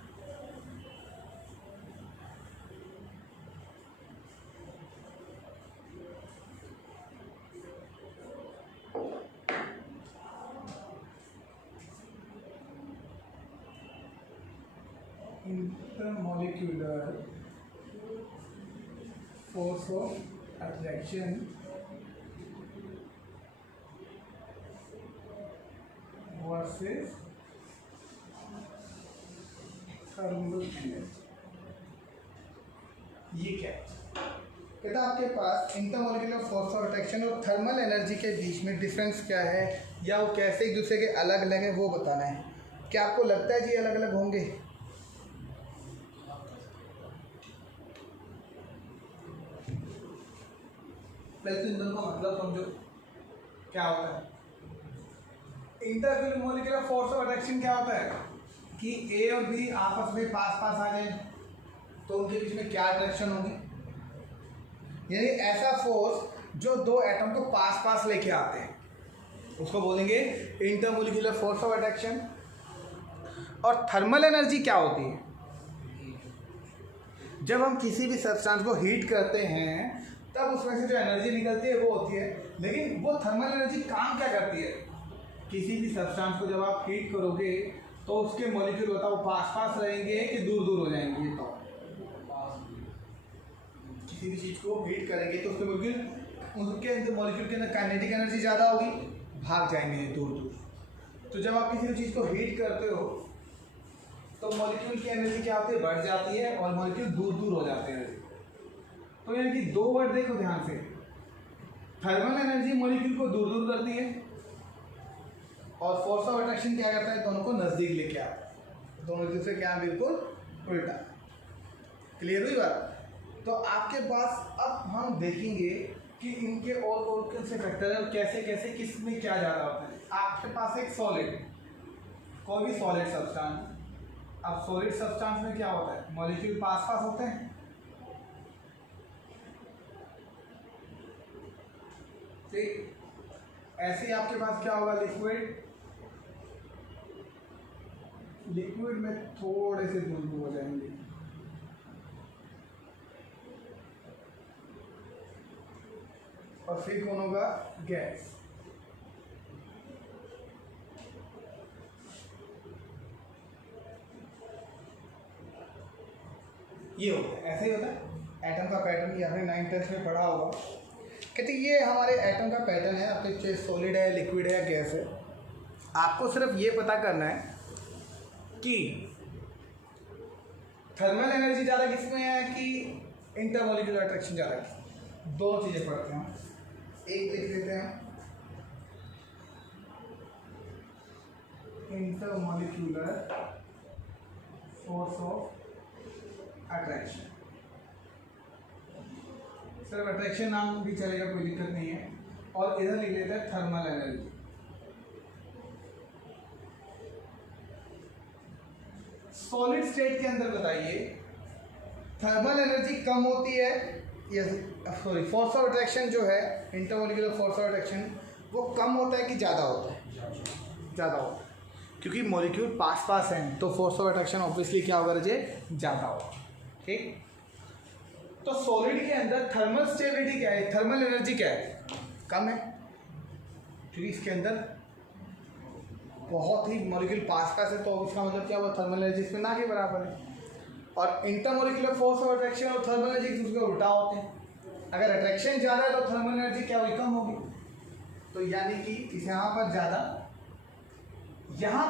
Intermolecular force of attraction versus thermal energy। ये क्या है, कहता आपके पास इंटरमोलिकुलर फोर्स ऑफ अट्रैक्शन और थर्मल एनर्जी के बीच में डिफरेंस क्या है, या वो कैसे एक दूसरे के अलग अलग है वो बताना है। क्या आपको लगता है जी अलग अलग होंगे? पहले तो इन दोनों का मतलब समझो क्या होता है। इंटरमोलिकुलर फोर्स ऑफ अट्रैक्शन क्या होता है कि ए और बी आपस में पास पास आ जाए तो उनके बीच में क्या अट्रैक्शन होगी, यानी ऐसा फोर्स जो दो एटम को पास पास लेके आते हैं उसको बोलेंगे इंटरमोलिकुलर फोर्स ऑफ अट्रैक्शन। और थर्मल एनर्जी क्या होती है, जब हम किसी भी सब्सटेंस को हीट करते हैं तब उसमें से जो एनर्जी निकलती है वो होती है, लेकिन वो थर्मल एनर्जी काम क्या करती है, किसी भी सब्सटेंस को जब आप हीट करोगे तो उसके मॉलिक्यूल बताओ पास पास रहेंगे कि दूर दूर हो जाएंगे, ये तो किसी भी चीज़ को हीट करेंगे तो उसके मॉलिक्यूल, उनके अंदर मॉलिक्यूल के अंदर काइनेटिक एनर्जी ज़्यादा होगी, भाग जाएंगे दूर दूर। तो जब आप किसी भी चीज़ को हीट करते हो तो मॉलिक्यूल की एनर्जी क्या होती है, बढ़ जाती है और मॉलिक्यूल दूर दूर हो जाते हैं। तो यानी कि 2 वर्ड देखो ध्यान से, थर्मल एनर्जी मॉलिक्यूल को दूर दूर करती है और फोर्स ऑफ अट्रैक्शन क्या करता है, दोनों को नज़दीक लेके आता है, दोनों एक दूसरे क्या बिल्कुल उल्टा। क्लियर हुई बात? तो आपके पास अब हम देखेंगे कि इनके और कौन से फैक्टर है और कैसे कैसे किस में क्या ज़्यादा होता है। आपके पास एक सॉलिड, कोई भी सॉलिड सब्सटेंस, अब सॉलिड सब्सटेंस में क्या होता है, मॉलिक्यूल पास पास होते हैं, ठीक। ऐसे ही आपके पास क्या होगा, लिक्विड, लिक्विड में थोड़े से दूर दूर हो जाएंगे, और फिर कौन होगा गैस। ये होता है, ऐसे ही होता है एटम का पैटर्न। ये आपने 9th 10th में पढ़ा होगा। कहते ये हमारे एटम का पैटर्न है, आपके चाहे सॉलिड है, लिक्विड है या गैस है। आपको सिर्फ ये पता करना है कि थर्मल एनर्जी ज़्यादा किसमें है कि इंटरमॉलिक्यूलर अट्रैक्शन ज़्यादा है। दो चीज़ें पढ़ते हैं, एक लिख लेते हैं इंटरमॉलिक्यूलर फोर्स ऑफ अट्रैक्शन। सिर्फ अट्रैक्शन नाम भी चलेगा, कोई दिक्कत नहीं है। और इधर लिख लेते हैं थर्मल एनर्जी। सॉलिड स्टेट के अंदर बताइए थर्मल एनर्जी कम होती है या सॉरी फोर्स ऑफ अट्रैक्शन जो है इंटरमॉलिक्यूलर फोर्स ऑफ अट्रैक्शन वो कम होता है कि ज़्यादा होता है? ज़्यादा होता है, क्योंकि मॉलिक्यूल पास पास हैं तो फोर्स ऑफ अट्रैक्शन ऑब्वियसली क्या होगा रजे, ज़्यादा होगा। ठीक, तो सॉलिड के अंदर थर्मल स्टेबिलिटी क्या है, थर्मल एनर्जी क्या है, कम है, क्योंकि इसके अंदर बहुत ही मॉलिक्यूल पास पास है। तो इसका मतलब क्या हुआ, थर्मल एनर्जी इसमें ना के बराबर है। और इंटरमॉलिक्यूलर फोर्स ऑफ अट्रैक्शन और थर्मल एनर्जी एक दूसरे के उल्टा होते हैं। अगर अट्रैक्शन ज़्यादा है तो थर्मल एनर्जी क्या होगी, कम होगी। तो यानी कि इस यहाँ पर ज़्यादा, यहाँ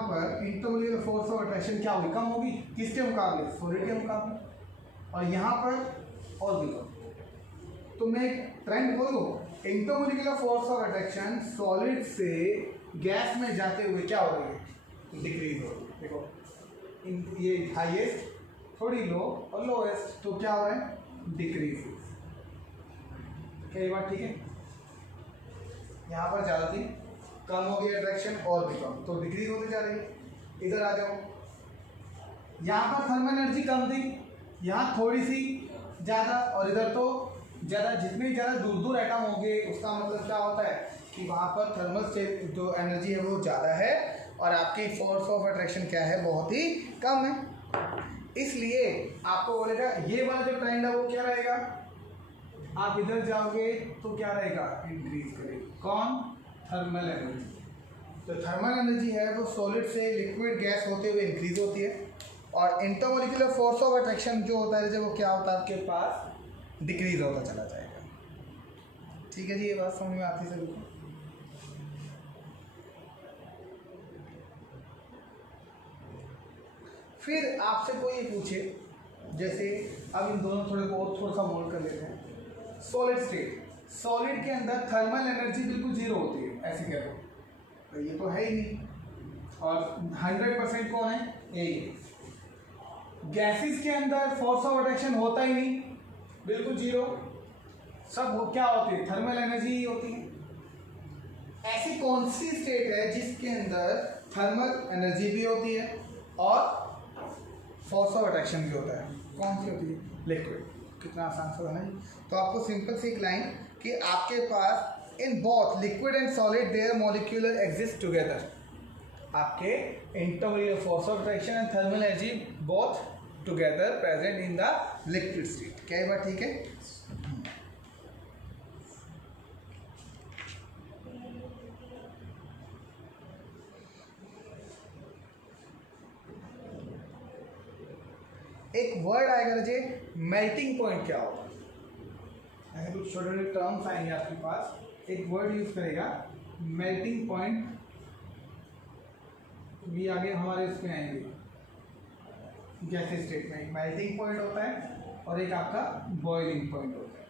पर इंटरमॉलिक्यूलर फोर्स ऑफ अट्रैक्शन क्या होगी, कम होगी। किसके मुकाबले, सॉलिड के मुकाबले। और यहाँ पर और भी कम। तो मैं एक ट्रेंड बोलूँ, intermolecular force of attraction solid से गैस में जाते हुए क्या हो रही है, डिक्रीज हो रही है। देखो ये हाईएस्ट, थोड़ी लो और लोएस्ट, तो क्या हो रहा है, डिक्रीज। क्या ये बात ठीक है? यहाँ पर ज़्यादा थी, कम हो गई अट्रैक्शन और भी कम, तो डिक्रीज होती जा रही है। इधर आ जाओ, यहाँ पर थर्मल एनर्जी कम थी, यहाँ थोड़ी सी ज़्यादा, और इधर तो ज़्यादा। जितने ज़्यादा दूर दूर एटम होंगे उसका मतलब क्या होता है कि वहाँ पर थर्मल स्टेट जो एनर्जी है वो ज़्यादा है और आपकी फोर्स ऑफ अट्रैक्शन क्या है, बहुत ही कम है। इसलिए आपको बोलेगा ये वाला जो ट्रेंड है वो क्या रहेगा, आप इधर जाओगे तो क्या रहेगा, इंक्रीज करेगा। कौन, थर्मल एनर्जी। तो थर्मल एनर्जी है वो सॉलिड से लिक्विड गैस होते हुए इंक्रीज होती है। और इंटरमॉलिक्यूलर फोर्स ऑफ अट्रैक्शन जो होता है जब वो क्या होता है आपके पास, डिक्रीज होता चला जाएगा। ठीक है जी, ये बात समझ में आती है सभी को? फिर आपसे कोई ये पूछे, जैसे अब इन दोनों थोड़ा सा मोल्ड कर लेते हैं। सॉलिड स्टेट, सॉलिड के अंदर थर्मल एनर्जी बिल्कुल जीरो होती है, ऐसे कह लो, तो ये तो है ही नहीं। और 100% कौन है, यही। गैसेस के अंदर फोर्स ऑफ अट्रैक्शन होता ही नहीं, बिल्कुल जीरो। सब क्या होती है, थर्मल एनर्जी ही होती है। ऐसी कौन सी स्टेट है जिसके अंदर थर्मल एनर्जी भी होती है और फोर्स ऑफ अट्रैक्शन भी होता है, कौन सी होती है, लिक्विड। कितना आसान सा है ना। तो आपको सिंपल सी एक लाइन कि आपके पास in both liquid and solid there molecular exist together. आपके intermolecular force of attraction and thermal energy both together present in the liquid state. क्या ये बात ठीक है? एक वर्ड आएगा रजे, मेल्टिंग पॉइंट क्या होगा। ऐसे कुछ छोटे छोटे टर्म्स आएंगे आपके पास, एक वर्ड यूज करेगा मेल्टिंग पॉइंट, भी आगे हमारे इसमें आएंगे। जैसे स्टेट में एक मेल्टिंग पॉइंट होता है और एक आपका बॉइलिंग पॉइंट होता है।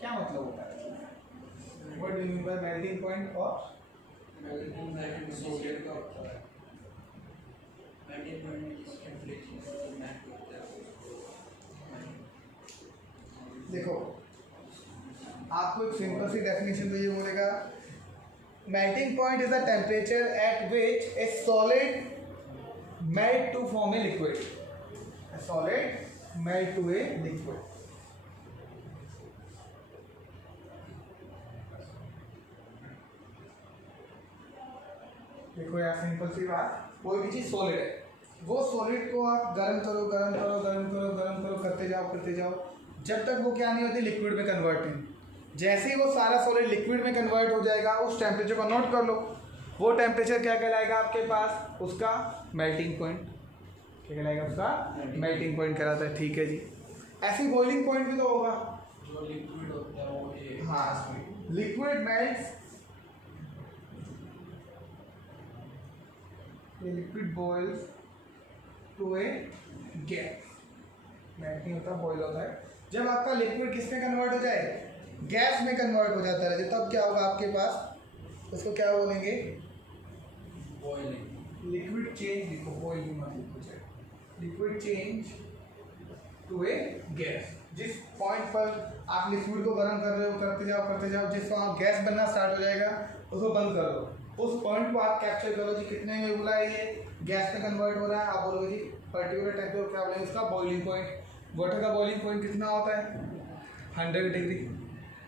क्या मतलब होता है, what do you mean by melting point? और मेल्टिंग पॉइंट सॉलिड का होता है, मेल्टिंग पॉइंट जिस टेंपरेचर से मैच होता है। देखो आपको एक सिंपल सी डेफिनेशन में ये बोलेगा, melting point is the temperature at which a solid melt to form a liquid. A solid melt to a liquid. देखो यार सिंपल सी बात, कोई भी चीज सॉलिड है, वो सॉलिड को आप गर्म करो गर्म करो गर्म करो गर्म करो करते जाओ जब तक वो क्या नहीं होती, लिक्विड में कन्वर्ट नहीं। जैसे ही वो सारा सॉलिड लिक्विड में कन्वर्ट हो जाएगा, उस टेम्परेचर को नोट कर लो। वो टेम्परेचर क्या कहलाएगा आपके पास, उसका मेल्टिंग पॉइंट। क्या कहलाएगा उसका? मेल्टिंग पॉइंट कहलाता है। ठीक है जी। ऐसे बॉइलिंग पॉइंट भी तो होगा। जो लिक्विड होता है वो ये हाँ, लिक्विड मेल्ट्स, ये liquid boils to a gas. Melt नहीं होता, बॉयल होता है। जब आपका लिक्विड किस में कन्वर्ट हो जाए, गैस में कन्वर्ट हो जाता है, तब क्या होगा आपके पास, उसको क्या बोलेंगे, बॉइलिंग। लिक्विड चेंज लिखो, बॉइलिंग मत लिखो चाहे, liquid change to a gas. जिस पॉइंट पर आप लिक्विड को गर्म कर रहे हो, करते जाओ, जिस वहाँ गैस बनना स्टार्ट हो जाएगा उसको बंद कर दो। उस पॉइंट को आप कैप्चर करो जी, कितने में बोला है ये गैस में कन्वर्ट हो रहा है, आप बोलोगे जी पर्टिकुलर टेम्परेचर क्या बोलेंगे उसका, बॉइलिंग पॉइंट। वाटर का बॉइलिंग पॉइंट कितना होता है, 100 डिग्री।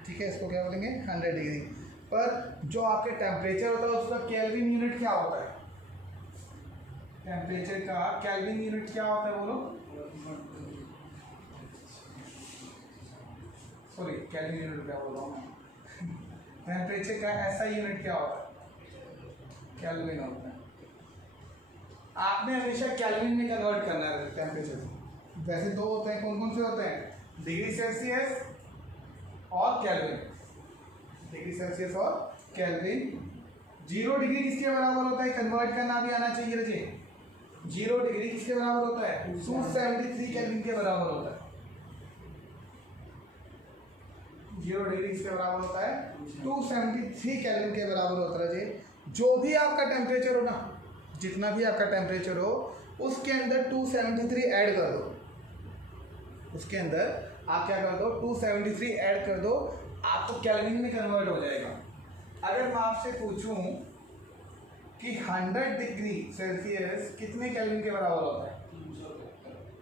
ठीक है, इसको क्या बोलेंगे, 100 डिग्री। पर जो आपके टेम्परेचर होता है उसका केल्विन यूनिट क्या होता है, टेम्परेचर का केल्विन यूनिट क्या होता है बोलो, सॉरी केल्विन यूनिट क्या बोल रहा हूँ मैं टेम्परेचर का ऐसा यूनिट क्या होता है, केल्विन होता है। आपने हमेशा केल्विन में कन्वर्ट करना है टेम्परेचर। वैसे दो होते हैं, कौन कौन से होते हैं, डिग्री सेल्सियस और केल्विन। डिग्री सेल्सियस और केल्विन। 0 डिग्री किसके बराबर होता है, कन्वर्ट करना भी आना चाहिए रजे। 0 डिग्री किसके बराबर होता है, 273 केल्विन के बराबर होता है। 0 डिग्री किसके बराबर होता है, 273 केल्विन के बराबर होता है रजे। जो भी आपका टेम्परेचर हो ना, जितना भी आपका टेम्परेचर हो, उसके अंदर 273 ऐड कर दो। उसके अंदर आप क्या कर दो, 273 ऐड कर दो, आपको केल्विन में कन्वर्ट हो जाएगा। अगर मैं आपसे पूछूं कि 100 डिग्री सेल्सियस कितने केल्विन के बराबर होता है,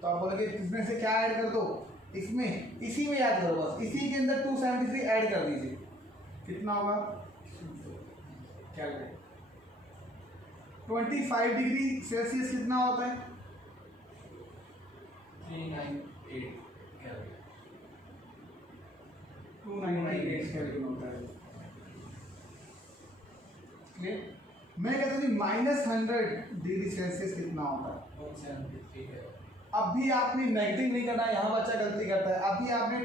तो आप बोलोगे इसमें से क्या ऐड कर दो, इसमें इसी में याद करो, बस इसी के अंदर 273 ऐड कर दीजिए, कितना होगा केल्विन। 25 डिग्री सेल्सियस कितना होता है, 398 केल्विन। 298 केल्विन होता है। क्लियर? मैं कहता हूँ -100 डिग्री सेल्सियस कितना होता है। 173 है। अब भी आपने नेगेटिव नहीं करना है, यहाँ बच्चा गलती करता है। अभी आपने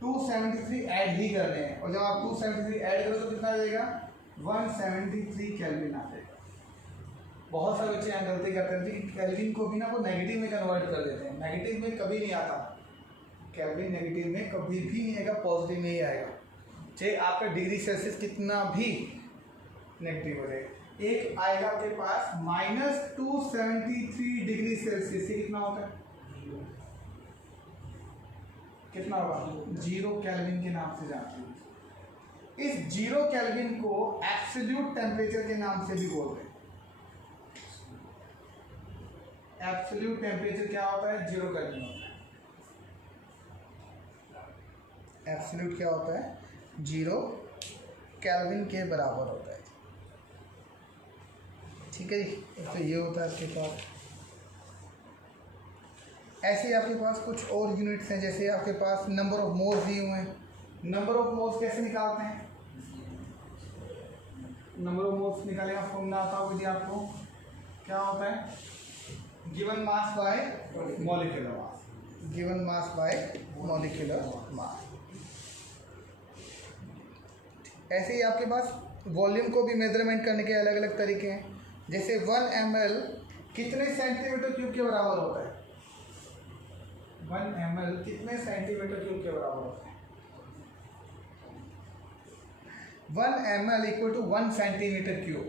273 ऐड ही कर रहे हैं, और जब आप 273 ऐड करो तो कितना आ जाएगा, 173 केल्विन आ जाएगा। बहुत सारे बच्चे यहाँ गलती करते हैं कि केल्विन को भी ना वो नेगेटिव में कन्वर्ट कर देते हैं। नेगेटिव में कभी नहीं आता, केल्विन नेगेटिव में कभी भी नहीं आएगा, पॉजिटिव में ही आएगा। चाहे आपका डिग्री सेल्सियस कितना भी नेगेटिव हो जाए। एक आएगा आपके पास -273 डिग्री सेल्सियस से कितना होता है, कितना होगा, 0 केल्विन के नाम से जानते हैं। इस 0 केल्विन को एब्सोल्यूट टेम्परेचर के नाम से भी बोलते हैं। एब्सोल्यूट टेम्परेचर क्या होता है, 0 केल्विन होता है। एब्सोल्यूट क्या होता है, 0 केल्विन के बराबर होता है। ठीक है जी, तो ये होता है आपके पास। ऐसे ही आपके पास कुछ और यूनिट्स हैं, जैसे आपके पास नंबर ऑफ मोल्स दिए हुए हैं। नंबर ऑफ मोल्स कैसे निकालते हैं, नंबर ऑफ मोल्स निकालने का फॉर्मूला आता होगा जी आपको, क्या होता है, given mass by molecular mass, given mass by molecular mass. ऐसे ही आपके पास वॉल्यूम को भी मेजरमेंट करने के अलग अलग तरीके हैं। जैसे 1 ml कितने सेंटीमीटर क्यूब के बराबर होता है, 1 ml कितने सेंटीमीटर क्यूब के बराबर होता है, 1 ml equal to 1 centimetre cube.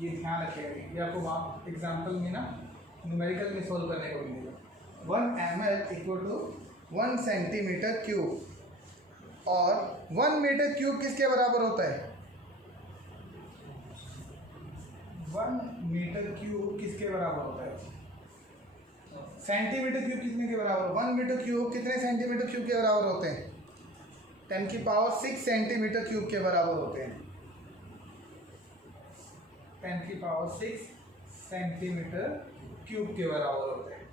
ये ध्यान रखिएगा, ये आपको वहाँ एग्जाम्पल में ना न्यूमेरिकल में सोल्व करने को मिलेगा। 1 ml equal to 1 centimetre cube. और 1 मीटर क्यूब किसके बराबर होता है, 1 मीटर क्यूब किसके बराबर होता है, सेंटीमीटर क्यूब कितने के बराबर, 1 मीटर क्यूब कितने सेंटीमीटर क्यूब के बराबर होते हैं, 10 की पावर 6 सेंटीमीटर क्यूब के बराबर होते हैं। 10 की पावर 6 सेंटीमीटर क्यूब के बराबर होते हैं।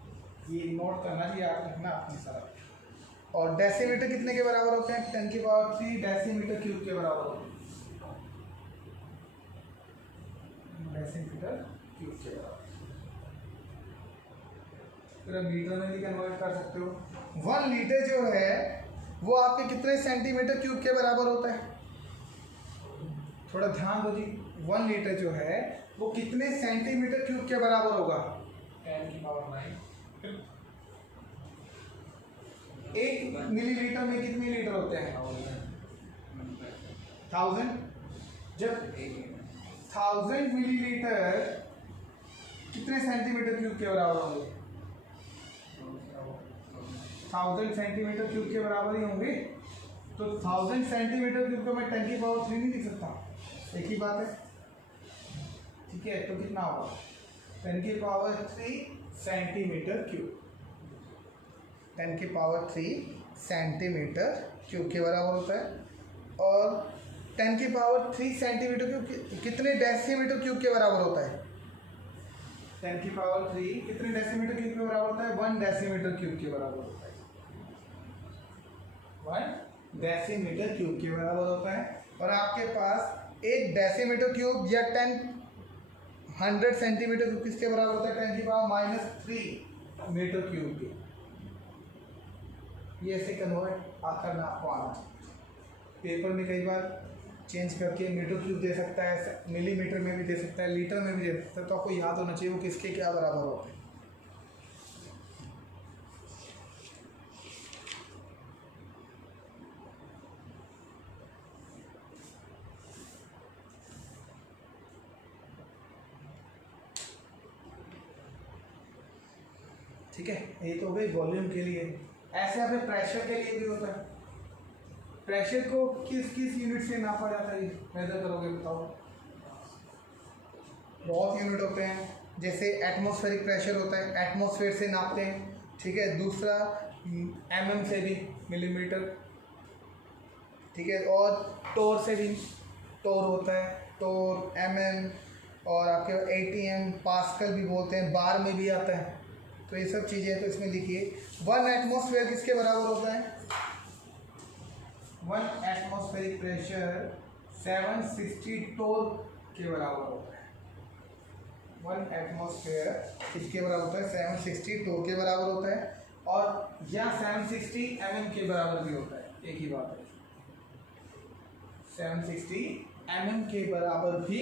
ये नोट करना जी, याद रखना अपनी सारा। और डेसीमीटर कितने के बराबर होते हैं? 10 की पावर 3 डेसीमीटर क्यूब के बराबर होते हैं। डेसीमीटर क्यूब के बराबर। फिर अब लीटर में भी कन्वर्ट कर सकते हो। 1 लीटर जो है वो आपके कितने सेंटीमीटर क्यूब के बराबर होता है? थोड़ा ध्यान दो जी। 1 लीटर जो है वो कितने सेंटीमीटर क्यूब के बराबर होगा? 10 की पावर 9। 1 मिलीलीटर में कितने लीटर होते हैं? 1000। जब 1000 मिलीलीटर कितने सेंटीमीटर क्यूब के बराबर होंगे? 1000 सेंटीमीटर क्यूब के बराबर ही होंगे। तो 1000 सेंटीमीटर क्यूब को मैं 10 की पावर 3 नहीं लिख सकता, एक ही बात है। ठीक है, तो कितना होगा? 10 की पावर 3 सेंटीमीटर क्यूब। 10 की पावर 3 सेंटीमीटर क्यूब के बराबर होता है। और 10 की पावर 3 सेंटीमीटर क्यूब कितने डेसीमीटर क्यूब के बराबर होता है? 10 की पावर 3 कितने डेसीमीटर क्यूब के बराबर होता है? 1 डेसीमीटर क्यूब के बराबर होता है। 1 डेसीमीटर क्यूब के बराबर होता है। और आपके पास 1 डेसीमीटर क्यूब या 100 सेंटीमीटर क्यूब किसके बराबर होता है? 10 की पावर -3 मीटर क्यूब के। ये ऐसे कन्वर्ट करना आपको आना चाहिए। पेपर में कई बार चेंज करके मीटर क्यूब दे सकता है, मिलीमीटर में भी दे सकता है, लीटर में भी दे सकता है। तो आपको याद होना चाहिए वो किसके क्या बराबर होते हैं। ठीक है, ये तो हो गई वॉल्यूम के लिए। ऐसे आपके प्रेशर के लिए भी होता है। प्रेशर को किस किस यूनिट से नापा जाता है? मेजर करोगे बताओ। बहुत यूनिट होते हैं, जैसे एटमॉस्फेरिक प्रेशर होता है, एटमॉस्फेयर से नापते हैं। ठीक है, दूसरा mm से भी, मिलीमीटर। ठीक है, और टोर से भी, टोर होता है, टोर mm, और आपके ATM पास्कल भी बोलते हैं, बार में भी आता है। तो ये सब चीज़ें तो इसमें लिखिए। 1 एटमॉस्फेयर किसके बराबर होता है? 1 एटमॉस्फेरिक प्रेशर 760 टोर के बराबर होता है। 1 एटमॉस्फेयर किसके बराबर होता है? 760 टोर के बराबर होता है। और या 760 mm के बराबर भी होता है, एक ही बात है। 760 mm के बराबर भी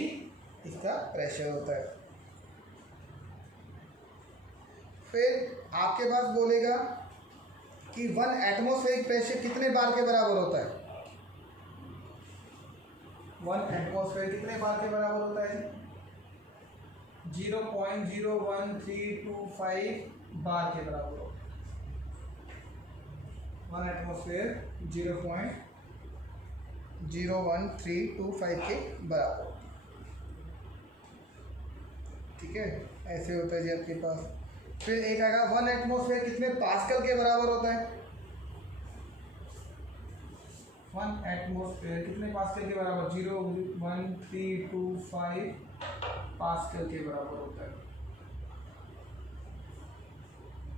इसका प्रेशर होता है। फिर आपके पास बोलेगा कि 1 एटमॉस्फेरिक प्रेशर कितने बार के बराबर होता है? 1 एटमॉस्फेयर कितने बार के बराबर होता है? 0.01325 बार के बराबर होता है। 1 एटमॉस्फेयर 0.01325 के बराबर। ठीक है, ऐसे होता है जी आपके पास। फिर एक आएगा 1 एटमॉस्फेयर कितने पास्कल के बराबर होता है? 1 एटमॉस्फेयर कितने पास्कल के बराबर? 0.1325 पास्कल के बराबर होता है।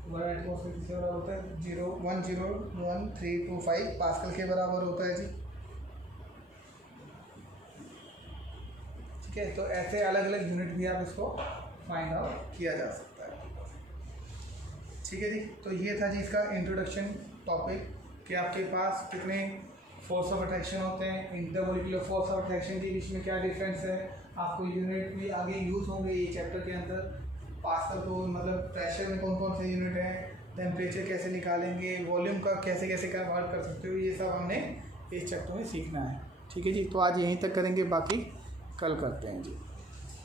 1 एटमॉस्फेयर किसके बराबर होता है? 0.01325 पास्कल के बराबर होता है जी। ठीक है, तो ऐसे अलग अलग यूनिट भी आप इसको फाइंड आउट किया जा सकता है। ठीक है जी, तो ये था जी इसका इंट्रोडक्शन टॉपिक कि आपके पास कितने फोर्स ऑफ अट्रैक्शन होते हैं, इंटरमोलिकुलर फोर्स ऑफ अट्रैक्शन के बीच में क्या डिफरेंस है। आपको यूनिट भी आगे यूज़ होंगे ये चैप्टर के अंदर। पास्कल को मतलब प्रेशर में कौन कौन से यूनिट हैं, टेम्परेचर कैसे निकालेंगे, वॉल्यूम का कैसे कैसे कन्वर्ट कर सकते हो, ये सब हमने इस चैप्टर में सीखना है। ठीक है जी, तो आज यहीं तक करेंगे, बाकी कल करते हैं जी।